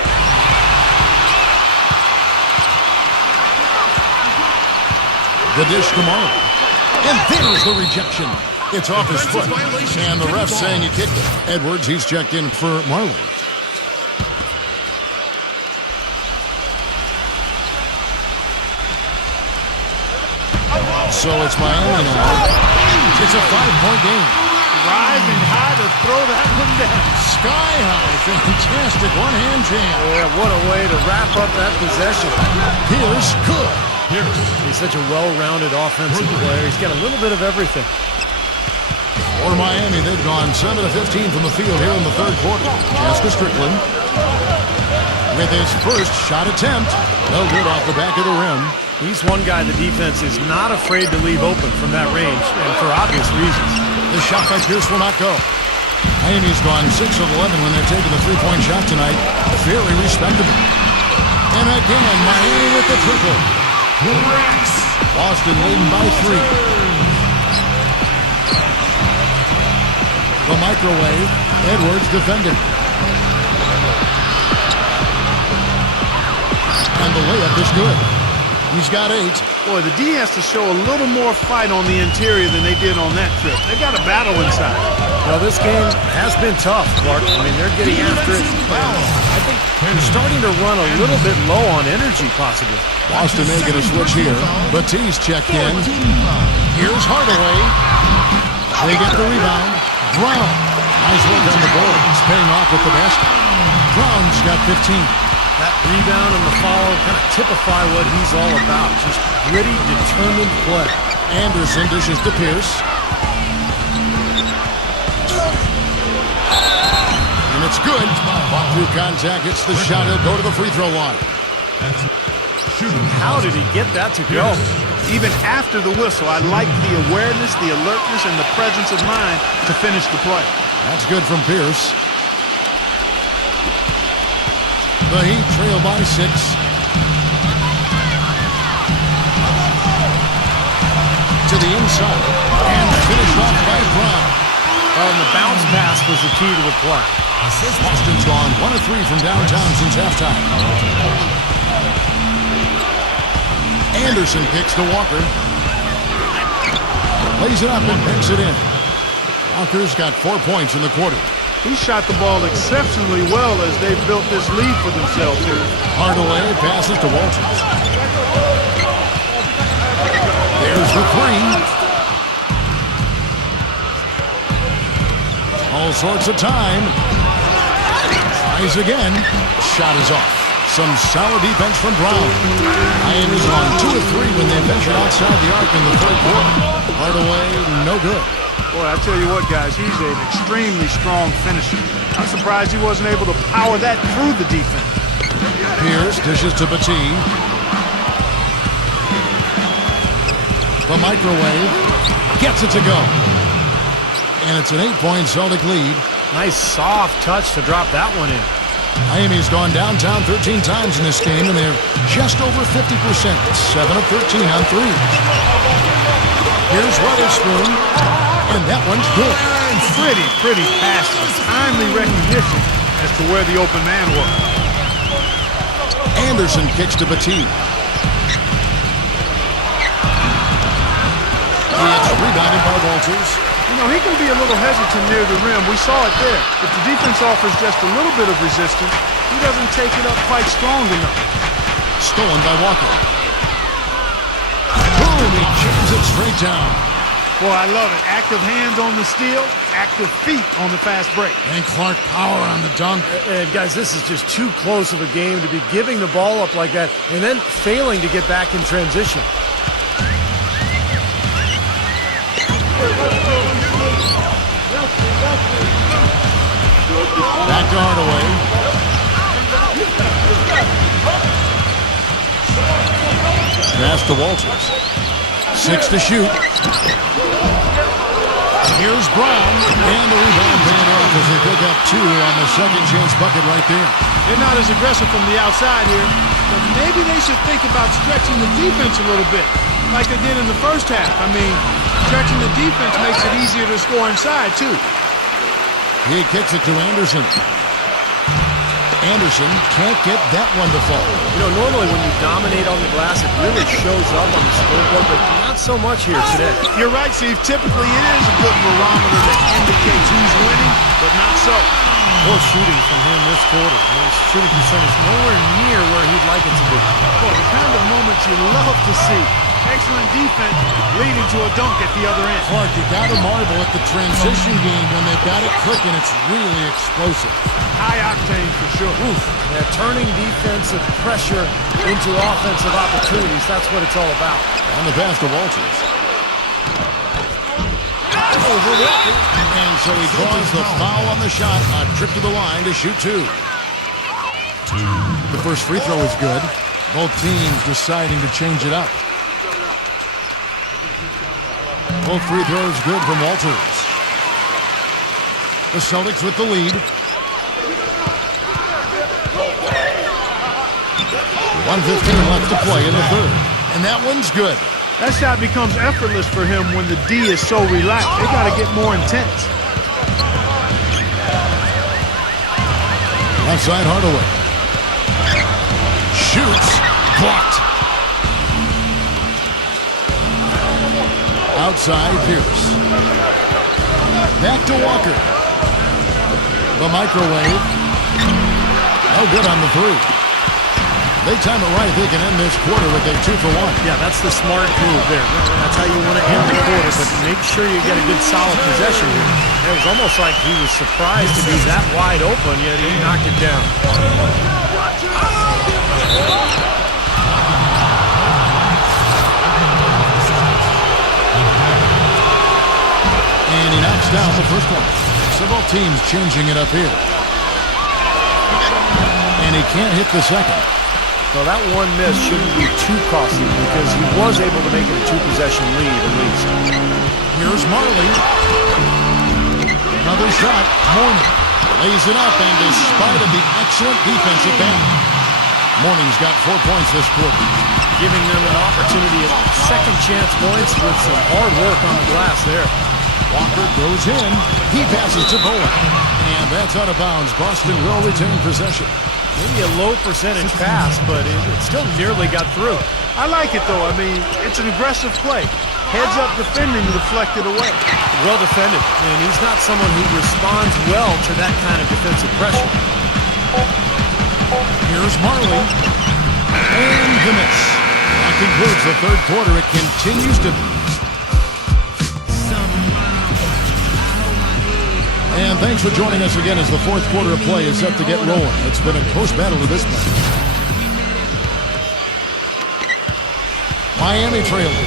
The dish to Marley. And there's the rejection. It's off his foot. And the ref saying he kicked it. Edwards, he's checked in for Marley. So it's Miami now. It's a 5-point game. Rising high to throw that one down. Sky high. Fantastic one-hand jam. Yeah, what a way to wrap up that possession. Pierce good. He's such a well-rounded offensive player. He's got a little bit of everything. For Miami, they've gone 7 of 15 from the field here in the third quarter. Pass to Strickland. With his first shot attempt. No good off the back of the rim. He's one guy the defense is not afraid to leave open from that range, and for obvious reasons. The shot by Pierce will not go. Miami's gone 6 of 11 when they're taking the three-point shot tonight. Very respectable. And again, Miami with the triple. Boston leading by 3. The microwave. Edwards defending. And the layup is good. He's got 8. Boy, the D has to show a little more fight on the interior than they did on that trip. They've got a battle inside. Well, this game has been tough, Clark. I mean, they're getting after it. I think they're starting to run a little bit low on energy, possibly. Boston making a switch here. Batiste checked in. Here's Hardaway. They get the rebound. Brown. Nice work on the board. He's paying off with the basket. Brown's got 15. That rebound and the follow kind of typify what he's all about. Just gritty, determined play. Anderson dishes to Pierce. And it's good. Fought through contact. It's the shot. He'll go to the free throw line. How did he get that to go? Even after the whistle, I like the awareness, the alertness, and the presence of mind to finish the play. That's good from Pierce. The Heat trail by 6. To the inside. And finished off by Brown. And the bounce pass was the key to the play. Boston's gone 1 of 3 from downtown since halftime. Anderson kicks to Walker. Lays it up and banks it in. Walker's got 4 points in the quarter. He shot the ball exceptionally well as they've built this lead for themselves here. Hardaway passes to Walters. There's the 3. All sorts of time. Tries again. Shot is off. Some solid defense from Brown. Miami's on 2 of 3 when they ventured outside the arc in the third quarter. Hardaway, no good. Boy, I tell you what, guys, he's an extremely strong finisher. I'm surprised he wasn't able to power that through the defense. Pierce dishes to Batie. The microwave gets it to go. And it's an 8-point Celtic lead. Nice soft touch to drop that one in. Miami's gone downtown 13 times in this game, and they're just over 50%. 7 of 13 on threes. Here's Weatherspoon, and that one's good. Pretty passive. Timely recognition as to where the open man was. Anderson kicks to Batie. It's rebounded by Walters. You know, he can be a little hesitant near the rim. We saw it there. If the defense offers just a little bit of resistance, he doesn't take it up quite strong enough. Stolen by Walker. Boom! He jams it straight down. Boy, I love it. Active hands on the steal, active feet on the fast break. And Clark power on the dunk. And guys, this is just too close of a game to be giving the ball up like that and then failing to get back in transition. Back to Hardaway. Pass to Walters. 6 to shoot. Here's Brown. And the rebound paying off as they pick up 2 on the second chance bucket right there. They're not as aggressive from the outside here, but maybe they should think about stretching the defense a little bit, like they did in the first half. I mean, stretching the defense makes it easier to score inside, too. He kicks it to Anderson. Anderson can't get that one to fall. You know, normally when you dominate on the glass, it really shows up on the scoreboard, but not so much here today. You're right, Steve. Typically, it is a good barometer that indicates who's winning, but not so. Poor shooting from him this quarter. His shooting percentage nowhere near where he'd like it to be. Well, the kind of moments you love to see. Excellent defense leading to a dunk at the other end. Clark, you got to marvel at the transition game when they've got it clicking. It's really explosive. High octane for sure. Oof, they're turning defensive pressure into offensive opportunities. That's what it's all about. On the pass to Walters. Over Walker. And so he draws the foul on the shot. A trip to the line to shoot 2. The first free throw is good. Both teams deciding to change it up. Both free throws good from Walters. The Celtics with the lead. 1:15 left to play in the third. And that one's good. That shot becomes effortless for him when the D is so relaxed. They got to get more intense. Left side Hardaway. Shoots. Blocked. Outside Pierce. Back to Walker. The microwave. No good on the 3. They time it right. They can end this quarter with a 2 for 1. Yeah, that's the smart move there. That's how you want to end the quarter, but make sure you get a good solid possession here. It was almost like he was surprised to be that wide open, yet he knocked it down. And he knocks down the first one. So both teams changing it up here. And he can't hit the second. Well, that one miss shouldn't be too costly because he was able to make it a 2-possession lead at least. Here's Marley. Another shot. Mourning lays it up, and despite of the excellent defensive damage, Mourning's got 4 points this quarter, giving them an opportunity at second chance points with some hard work on the glass there. Walker goes in. He passes to Bowen, and that's out of bounds. Boston will retain possession. Maybe a low percentage pass, but it still nearly got through. I like it, though. I mean, it's an aggressive play. Heads up defending, deflected away. Well defended, and he's not someone who responds well to that kind of defensive pressure. Here's Marley. And the miss. That concludes the third quarter. It continues to... And thanks for joining us again as the fourth quarter of play is set to get rolling. It's been a close battle to this point. Miami trailing.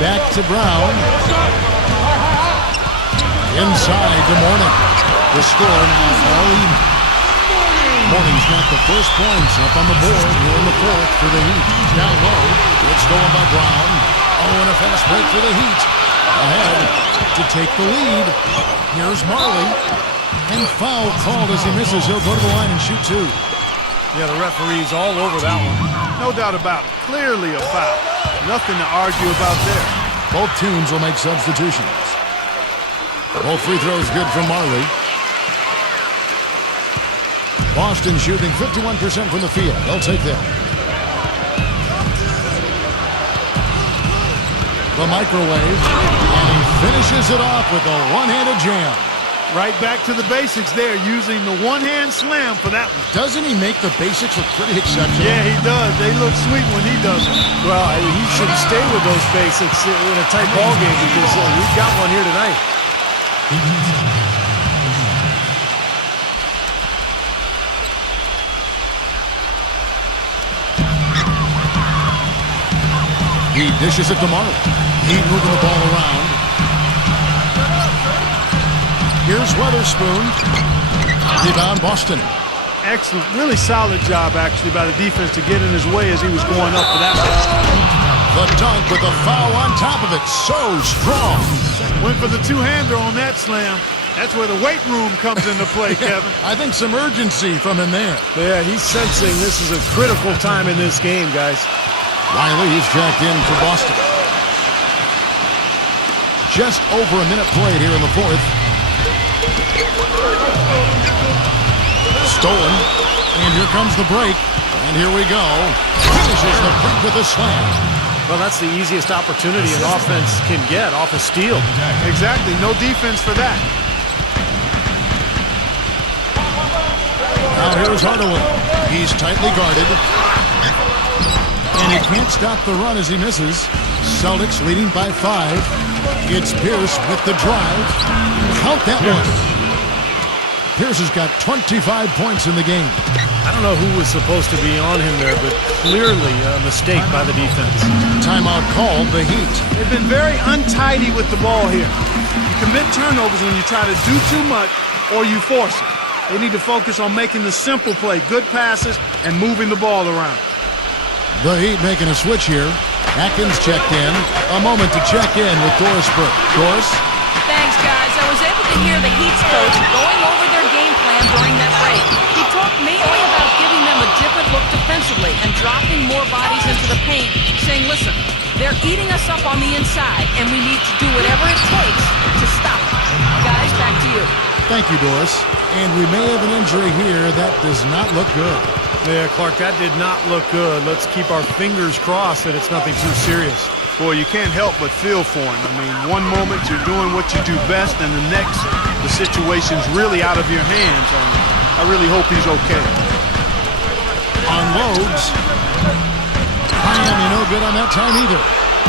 Back to Brown. Inside to Mourning. The score now all even. Mourning's got the first points up on the board here in the fourth for the Heat. Down low. It's going by Brown. Oh, and a fast break for the Heat. Ahead to take the lead. Here's Marley. And foul called as he misses. He'll go to the line and shoot two. Yeah, the referee's all over that one. No doubt about it. Clearly a foul. Nothing to argue about there. Both teams will make substitutions. Both free throws good from Marley. Boston shooting 51% from the field. They'll take that. The microwave, and he finishes it off with a one-handed jam. Right back to the basics there, using the one-hand slam for that one. Doesn't he make the basics look pretty exceptional? Yeah, he does. They look sweet when he does it. Well, he should stay with those basics in a tight ball game because we've got one here tonight. He dishes it to Marley. Heat moving the ball around. Here's Weatherspoon. Rebound, Boston. Excellent. Really solid job, actually, by the defense to get in his way as he was going up for that one. The dunk with a foul on top of it. So strong. Went for the two-hander on that slam. That's where the weight room comes into play, Kevin. I think some urgency from him there. Yeah, he's sensing this is a critical time in this game, guys. Riley, he's jacked in for Boston. Just over a minute played here in the fourth. Stolen. And here comes the break. And here we go. Finishes the break with a slam. Well, that's the easiest opportunity an offense can get off a steal. Exactly. No defense for that. Now here's Hardaway. He's tightly guarded. And he can't stop the run as he misses. Celtics leading by 5. It's Pierce with the drive. Count that one. Pierce has got 25 points in the game. I don't know who was supposed to be on him there, but clearly a mistake by the defense. Timeout called the Heat. They've been very untidy with the ball here. You commit turnovers when you try to do too much or you force it. They need to focus on making the simple play, good passes, and moving the ball around. The Heat making a switch here. Atkins checked in. A moment to check in with Doris Burke. Doris? Thanks, guys. I was able to hear the Heat's coach going over their game plan during that break. He talked mainly about giving them a different look defensively and dropping more bodies into the paint, saying, listen, they're eating us up on the inside, and we need to do whatever it takes to stop it. Guys, back to you. Thank you, Doris. And we may have an injury here. That does not look good. Yeah, Clark, that did not look good. Let's keep our fingers crossed that it's nothing too serious. Boy, you can't help but feel for him. I mean, one moment you're doing what you do best, and the next, the situation's really out of your hands. I really hope he's okay. Unloads. Miami no good on that time either.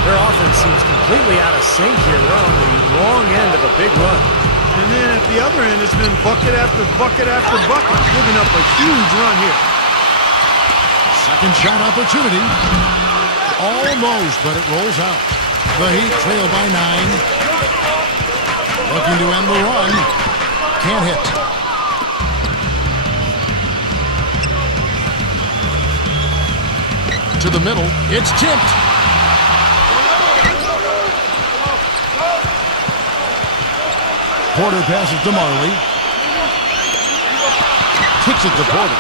Their offense seems completely out of sync here. They're on the wrong end of a big run. And then at the other end, it's been bucket after bucket after bucket, giving up a huge run here. Second shot opportunity. Almost, but it rolls out. The Heat trail by 9. Looking to end the run. Can't hit. To the middle. It's tipped. Porter passes to Marley. Kicks it to Porter.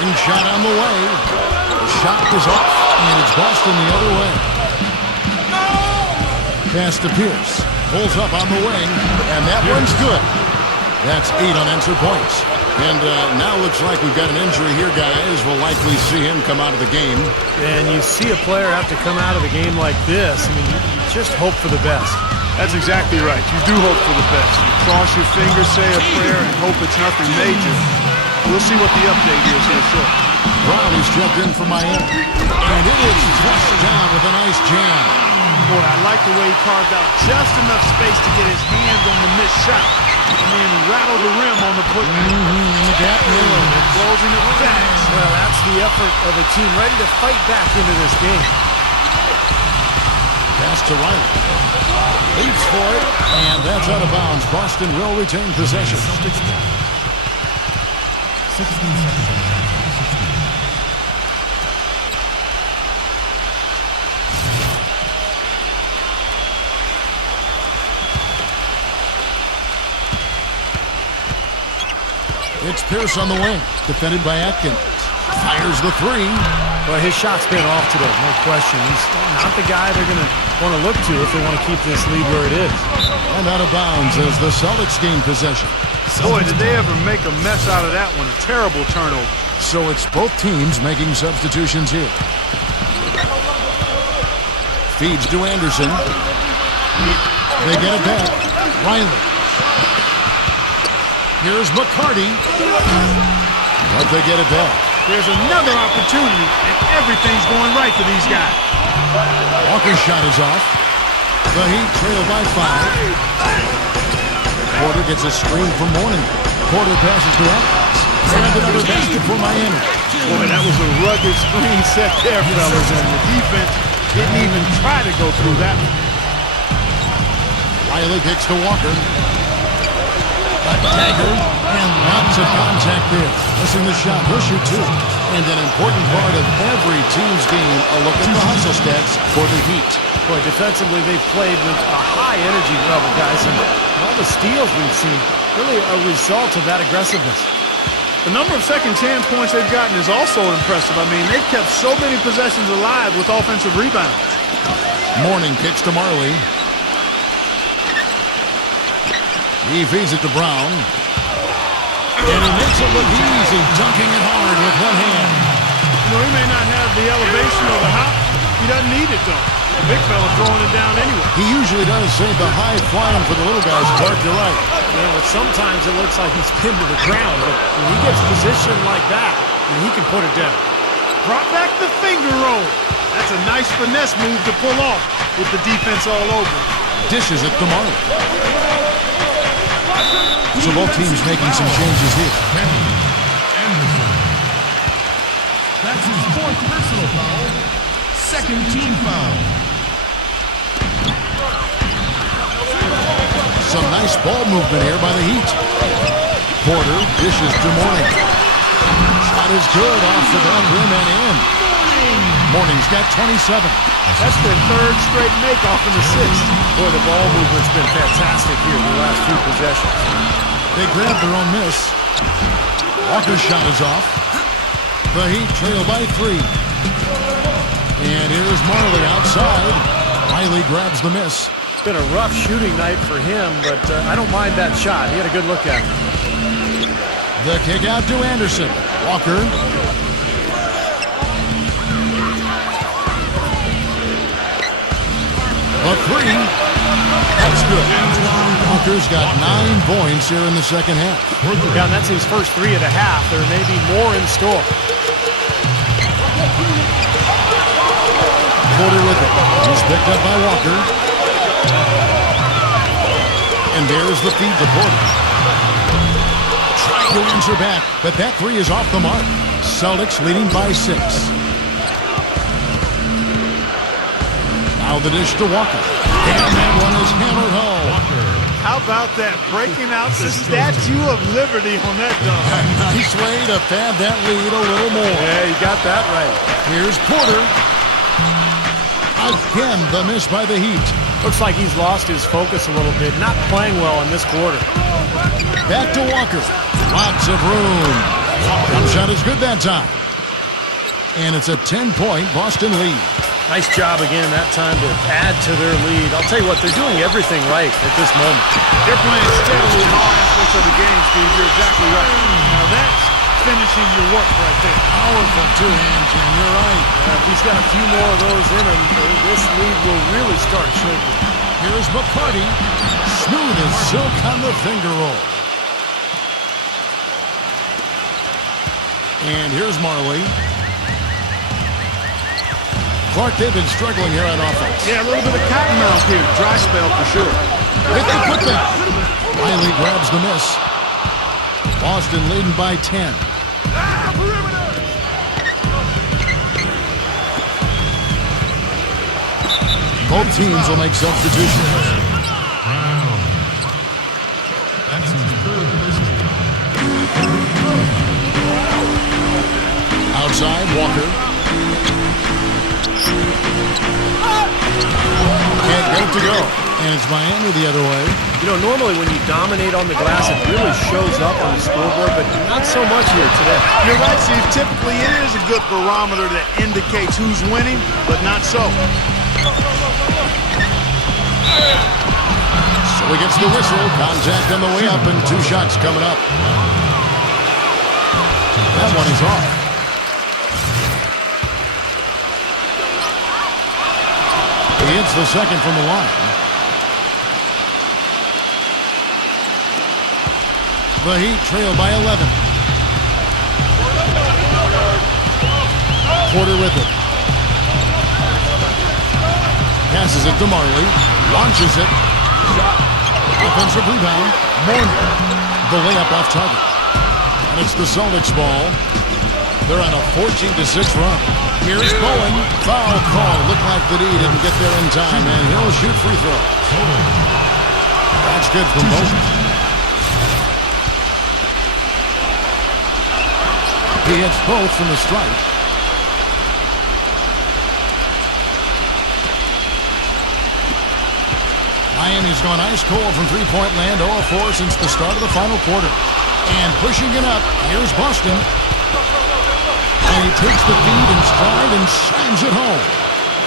Ring shot on the way. The shot is off, and it's Boston the other way. Pass to Pierce. Pulls up on the wing, and that one's good. That's 8 unanswered points. And now looks like we've got an injury here, guys. We'll likely see him come out of the game. And you see a player have to come out of the game like this. I mean, you just hope for the best. That's exactly right. You do hope for the best. You cross your fingers, say a prayer, and hope it's nothing major. We'll see what the update is here shortly. Brown is checked in for Miami. And it is flushed down with a nice jam. Boy, I like the way he carved out just enough space to get his hands on the missed shot. And then rattle the rim on the putback. In the gap middle. Closing it fast. Well, that's the effort of a team ready to fight back into this game. Pass to Riley. Leaps for it, and that's out of bounds. Boston will retain possession. 16 seconds. It's Pierce on the wing, defended by Atkins. Fires the three. Well, his shot's been off today, no question. He's not the guy they're going to want to look to if they want to keep this lead where it is. And out of bounds as the Celtics gain possession. Boy, did they ever make a mess out of that one. A terrible turnover. So it's both teams making substitutions here. Feeds to Anderson. They get it back. Riley. Here's McCarty. But they get it back. There's another opportunity, and everything's going right for these guys. Walker's shot is off. The Heat trail by 5. Porter gets a screen from Mourning. Porter passes to Atkins. And another basket for Miami. Boy, that was a rugged screen set there, fellas, and the defense didn't even try to go through that one. Riley kicks to Walker. A dagger, and lots of contact there. Missing the shot, pusher too. And an important part of every team's game, a look at the hustle stats for the Heat. Boy, defensively, they've played with a high energy level, guys, and all the steals we've seen, really a result of that aggressiveness. The number of second chance points they've gotten is also impressive. I mean, they've kept so many possessions alive with offensive rebounds. Mourning kicks to Marley. He feeds it to Brown. And he makes it look easy, dunking it hard with one hand. You know, he may not have the elevation or the hop. He doesn't need it, though. The big fella throwing it down anyway. He usually does save the high flying for the little guys. Clark, you're right. You know, sometimes it looks like he's pinned to the ground, but when he gets positioned like that, he can put it down. Brought back the finger roll. That's a nice finesse move to pull off with the defense all over. Dishes it to Marley. So both teams making some changes here. Anderson. That's his 4th personal foul. 2nd team foul. Some nice ball movement here by the Heat. Porter dishes to Mourning. Shot is good off the down rim and in. Mourning's got 27. That's their 3rd straight make-off in the 6th. Boy, the ball movement's been fantastic here in the last few possessions. They grab their own miss. Walker's shot is off. The Heat trail by 3. And here's Marley outside. Riley grabs the miss. It's been a rough shooting night for him, but I don't mind that shot. He had a good look at it. The kick out to Anderson. Walker. A 3. That's good. Walker's got 9 points here in the second half. Yeah, and that's his first 3 of the half. There may be more in store. Porter with it. He's picked up by Walker. And there's the feed to Porter. Trying to answer back, but that 3 is off the mark. Celtics leading by 6. Now the dish to Walker. And that one is hammered home. How about that? Breaking out the Statue of Liberty on that dunk. Nice way to pad that lead a little more. Yeah, you got that right. Here's Porter. Again, the miss by the Heat. Looks like he's lost his focus a little bit. Not playing well in this quarter. Back to Walker. Lots of room. Jump shot is good that time. And it's a 10-point Boston lead. Nice job again that time to add to their lead. I'll tell you what, they're doing everything right at this moment. They're playing steadily in all aspects of the game, Steve. You're exactly right. Now that's finishing your work right there. Powerful two-hand jam. You're right. If he's got a few more of those in him, this lead will really start shrinking. Here's McCarty. Smooth as silk on the finger roll. And here's Marley. Clark, they've been struggling here on offense. Yeah, a little bit of cotton mouth here. Dry spell for sure. Hit the putback. Riley grabs the miss. Boston leading by 10. Both teams will make substitutions. Outside, Walker. Can't get it to go. And it's Miami the other way. You know, normally when you dominate on the glass, it really shows up on the scoreboard, but not so much here today. You're right, Steve. Typically, it is a good barometer that indicates who's winning, but not so. So he gets the whistle. Contact on the way up, and 2 shots coming up. That one is off. He hits the second from the line. The Heat trail by 11. Porter with it. Passes it to Marley. Launches it. Offensive rebound. Mourner. The layup off target. And it's the Celtics ball. They're on a 14-6 run. Here's Bowen. Foul call. Looked like the D didn't get there in time, and he'll shoot free throws. That's good for Bowen. He hits both from the stripe. Miami's gone ice cold from three-point land, 0 of 4 since the start of the final quarter. And pushing it up, here's Boston. And he takes the feed in stride and slams it home.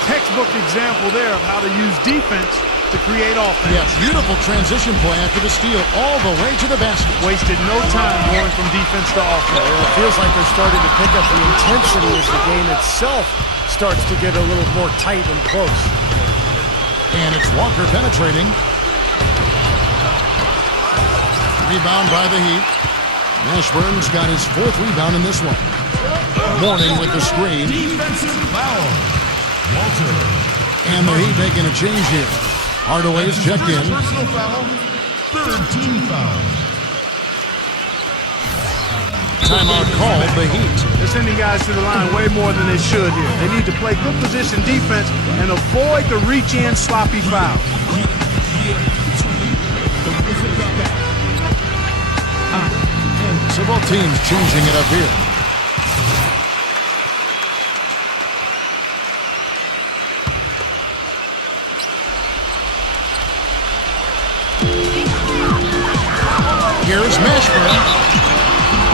Textbook example there of how to use defense to create offense. Yeah, beautiful transition play after the steal all the way to the basket. Wasted no time going from defense to offense. It feels like they're starting to pick up the intensity as the game itself starts to get a little more tight and close. And it's Walker penetrating. Rebound by the Heat. Mashburn's got his 4th rebound in this one. Mourning with the screen. Defensive foul. Walter. And the Heat making a change here. Hardaway's checked in. Personal foul. 3rd team foul. Timeout called the Heat. They're sending guys to the line way more than they should here. They need to play good position defense and avoid the reach-in sloppy foul. So both teams changing it up here. Here's Mashburn.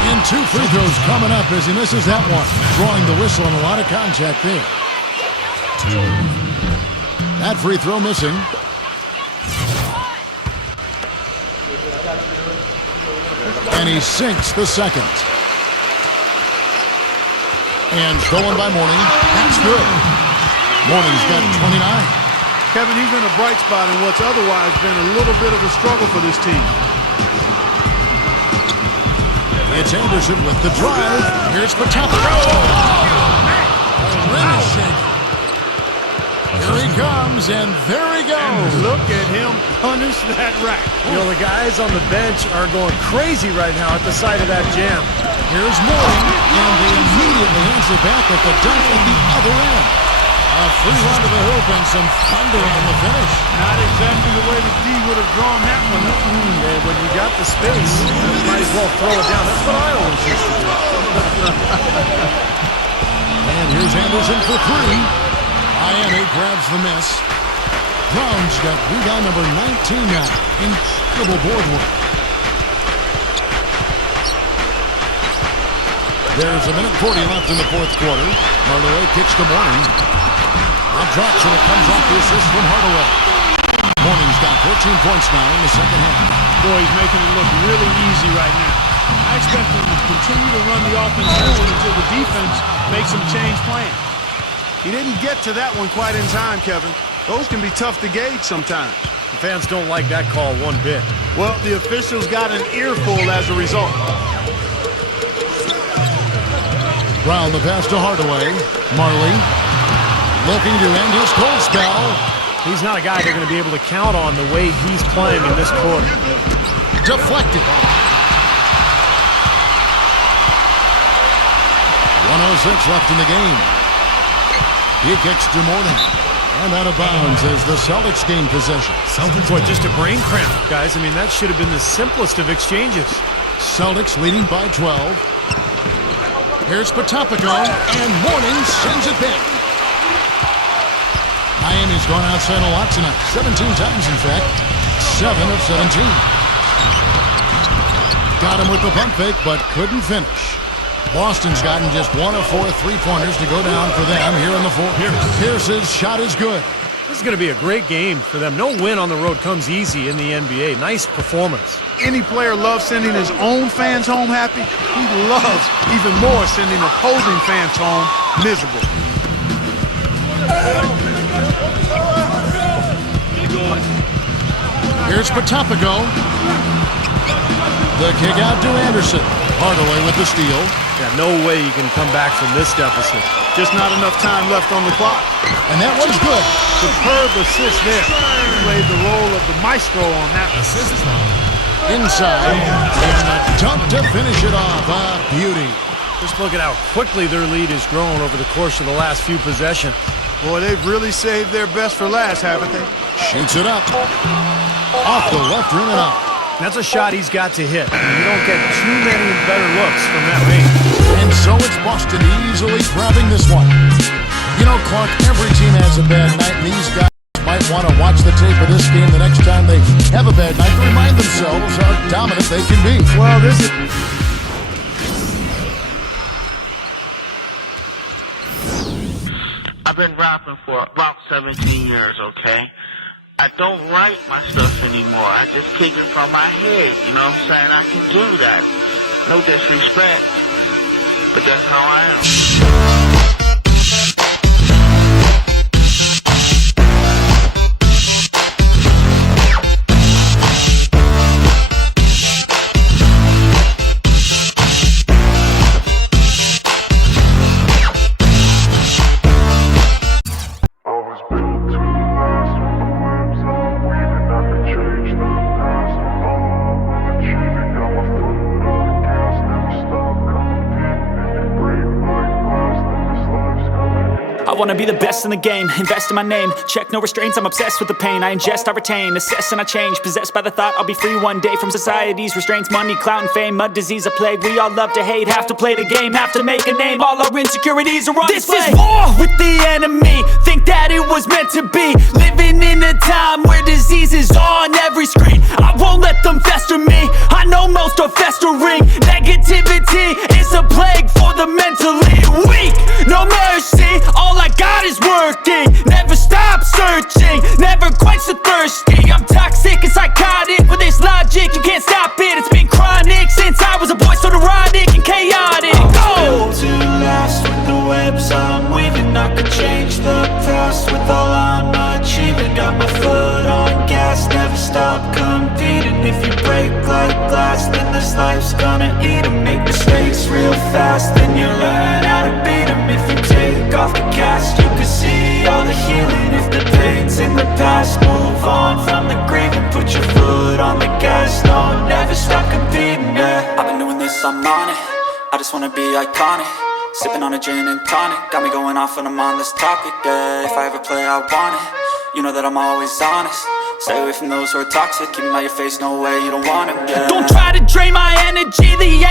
And 2 free throws coming up as he misses that one. Drawing the whistle and a lot of contact there. 2. That free throw missing. And he sinks the second. And stolen by Mourning. That's good. Mourning's got 29. Kevin, he's been a bright spot in what's otherwise been a little bit of a struggle for this team. It's Anderson with the drive. Here's Patella. Rim is shaking. Here he comes, and there he goes. Look at him punish that rack. You know, the guys on the bench are going crazy right now at the sight of that jam. Here's Mourning, and they immediately answer back with the dunk at the other end. A free run to the hoop and some thunder on the finish. Not exactly the way the D would have drawn that one up. And when you got the space, you might as well throw it down. That's what I always used to do. And here's Anderson for three. Miami grabs the miss. Brown's got rebound number 19 now. Incredible board work. There's a minute 40 left in the fourth quarter. Hardaway kicks to Mourning. That drops and it comes off the assist from Hardaway. Mourning's got 14 points now in the second half. Boy, he's making it look really easy right now. I expect him to continue to run the offense forward until the defense makes him change plans. He didn't get to that one quite in time, Kevin. Those can be tough to gauge sometimes. The fans don't like that call one bit. Well, the officials got an earful as a result. Brown the pass to Hardaway. Marley looking to end his cold spell. He's not a guy they're going to be able to count on the way he's playing in this quarter. Deflected. 1:06 left in the game. He kicks to Mourning. And out of bounds as the Celtics gain possession. Boy, just a brain cramp, guys. I mean, that should have been the simplest of exchanges. Celtics leading by 12. Here's Potapico, and Mourning sends it back. Miami's gone outside a lot tonight. 17 times, in fact. 7 of 17. Got him with the pump fake, but couldn't finish. Boston's gotten just 1 of 4 3-pointers to go down for them here in the fourth. Pierce's shot is good. This is going to be a great game for them. No win on the road comes easy in the NBA. Nice performance. Any player loves sending his own fans home happy. He loves even more sending opposing fans home miserable. Here's Potapico. The kick out to Anderson. Hardaway with the steal. Yeah, no way you can come back from this deficit. Just not enough time left on the clock. And that one's good. Superb assist there. He played the role of the maestro on that assist. Inside. And a dunk to finish it off. A beauty. Just look at how quickly their lead has grown over the course of the last few possessions. Boy, they've really saved their best for last, haven't they? Shoots it up. Off the left rim and out. That's a shot he's got to hit. You don't get too many better looks from that range. And so it's Boston easily grabbing this one. You know, Clark, every team has a bad night, and these guys might want to watch the tape of this game the next time they have a bad night to remind themselves how dominant they can be. Well, this is... I've been rapping for about 17 years, okay? I don't write my stuff anymore. I just kick it from my head, you know what I'm saying? I can do that. No disrespect, but that's how I am. I wanna be the best in the game, invest in my name. Check no restraints, I'm obsessed with the pain. I ingest, I retain, assess and I change. Possessed by the thought I'll be free one day from society's restraints. Money, clout and fame, mud, disease, a plague. We all love to hate, have to play the game, have to make a name. All our insecurities are on display. This is war with the enemy, think that it was meant to be. Living in a time where disease is on every screen. I won't let them fester me, I know most are festering. Negativity is a plague for the mentally weak. No mercy, all I got is working. Never stop searching, never quench the thirsty. I'm toxic and psychotic with this logic, you can't stop it. It's been chronic since I was a boy, so neurotic and chaotic. Go! To last with the webs I'm weaving, I could change the past with all I'm achieving. Got my foot on gas, never stop competing. If you break like glass, then this life's gonna eat 'em. Make mistakes real fast, then you learn how to beat 'em. If you take off the cast, you can see all the healing. If the pain's in the past, move on from the grieving. Put your foot on the gas, no, never stop competing, yeah. I've been doing this, I'm on it. I just wanna be iconic. Sipping on a gin and tonic, got me going off when I'm on this topic, yeah. If I ever play, I want it. You know that I'm always honest. Stay away from those who are toxic, keep them out your face, no way, you don't want them, yeah. Don't try to drain my energy, the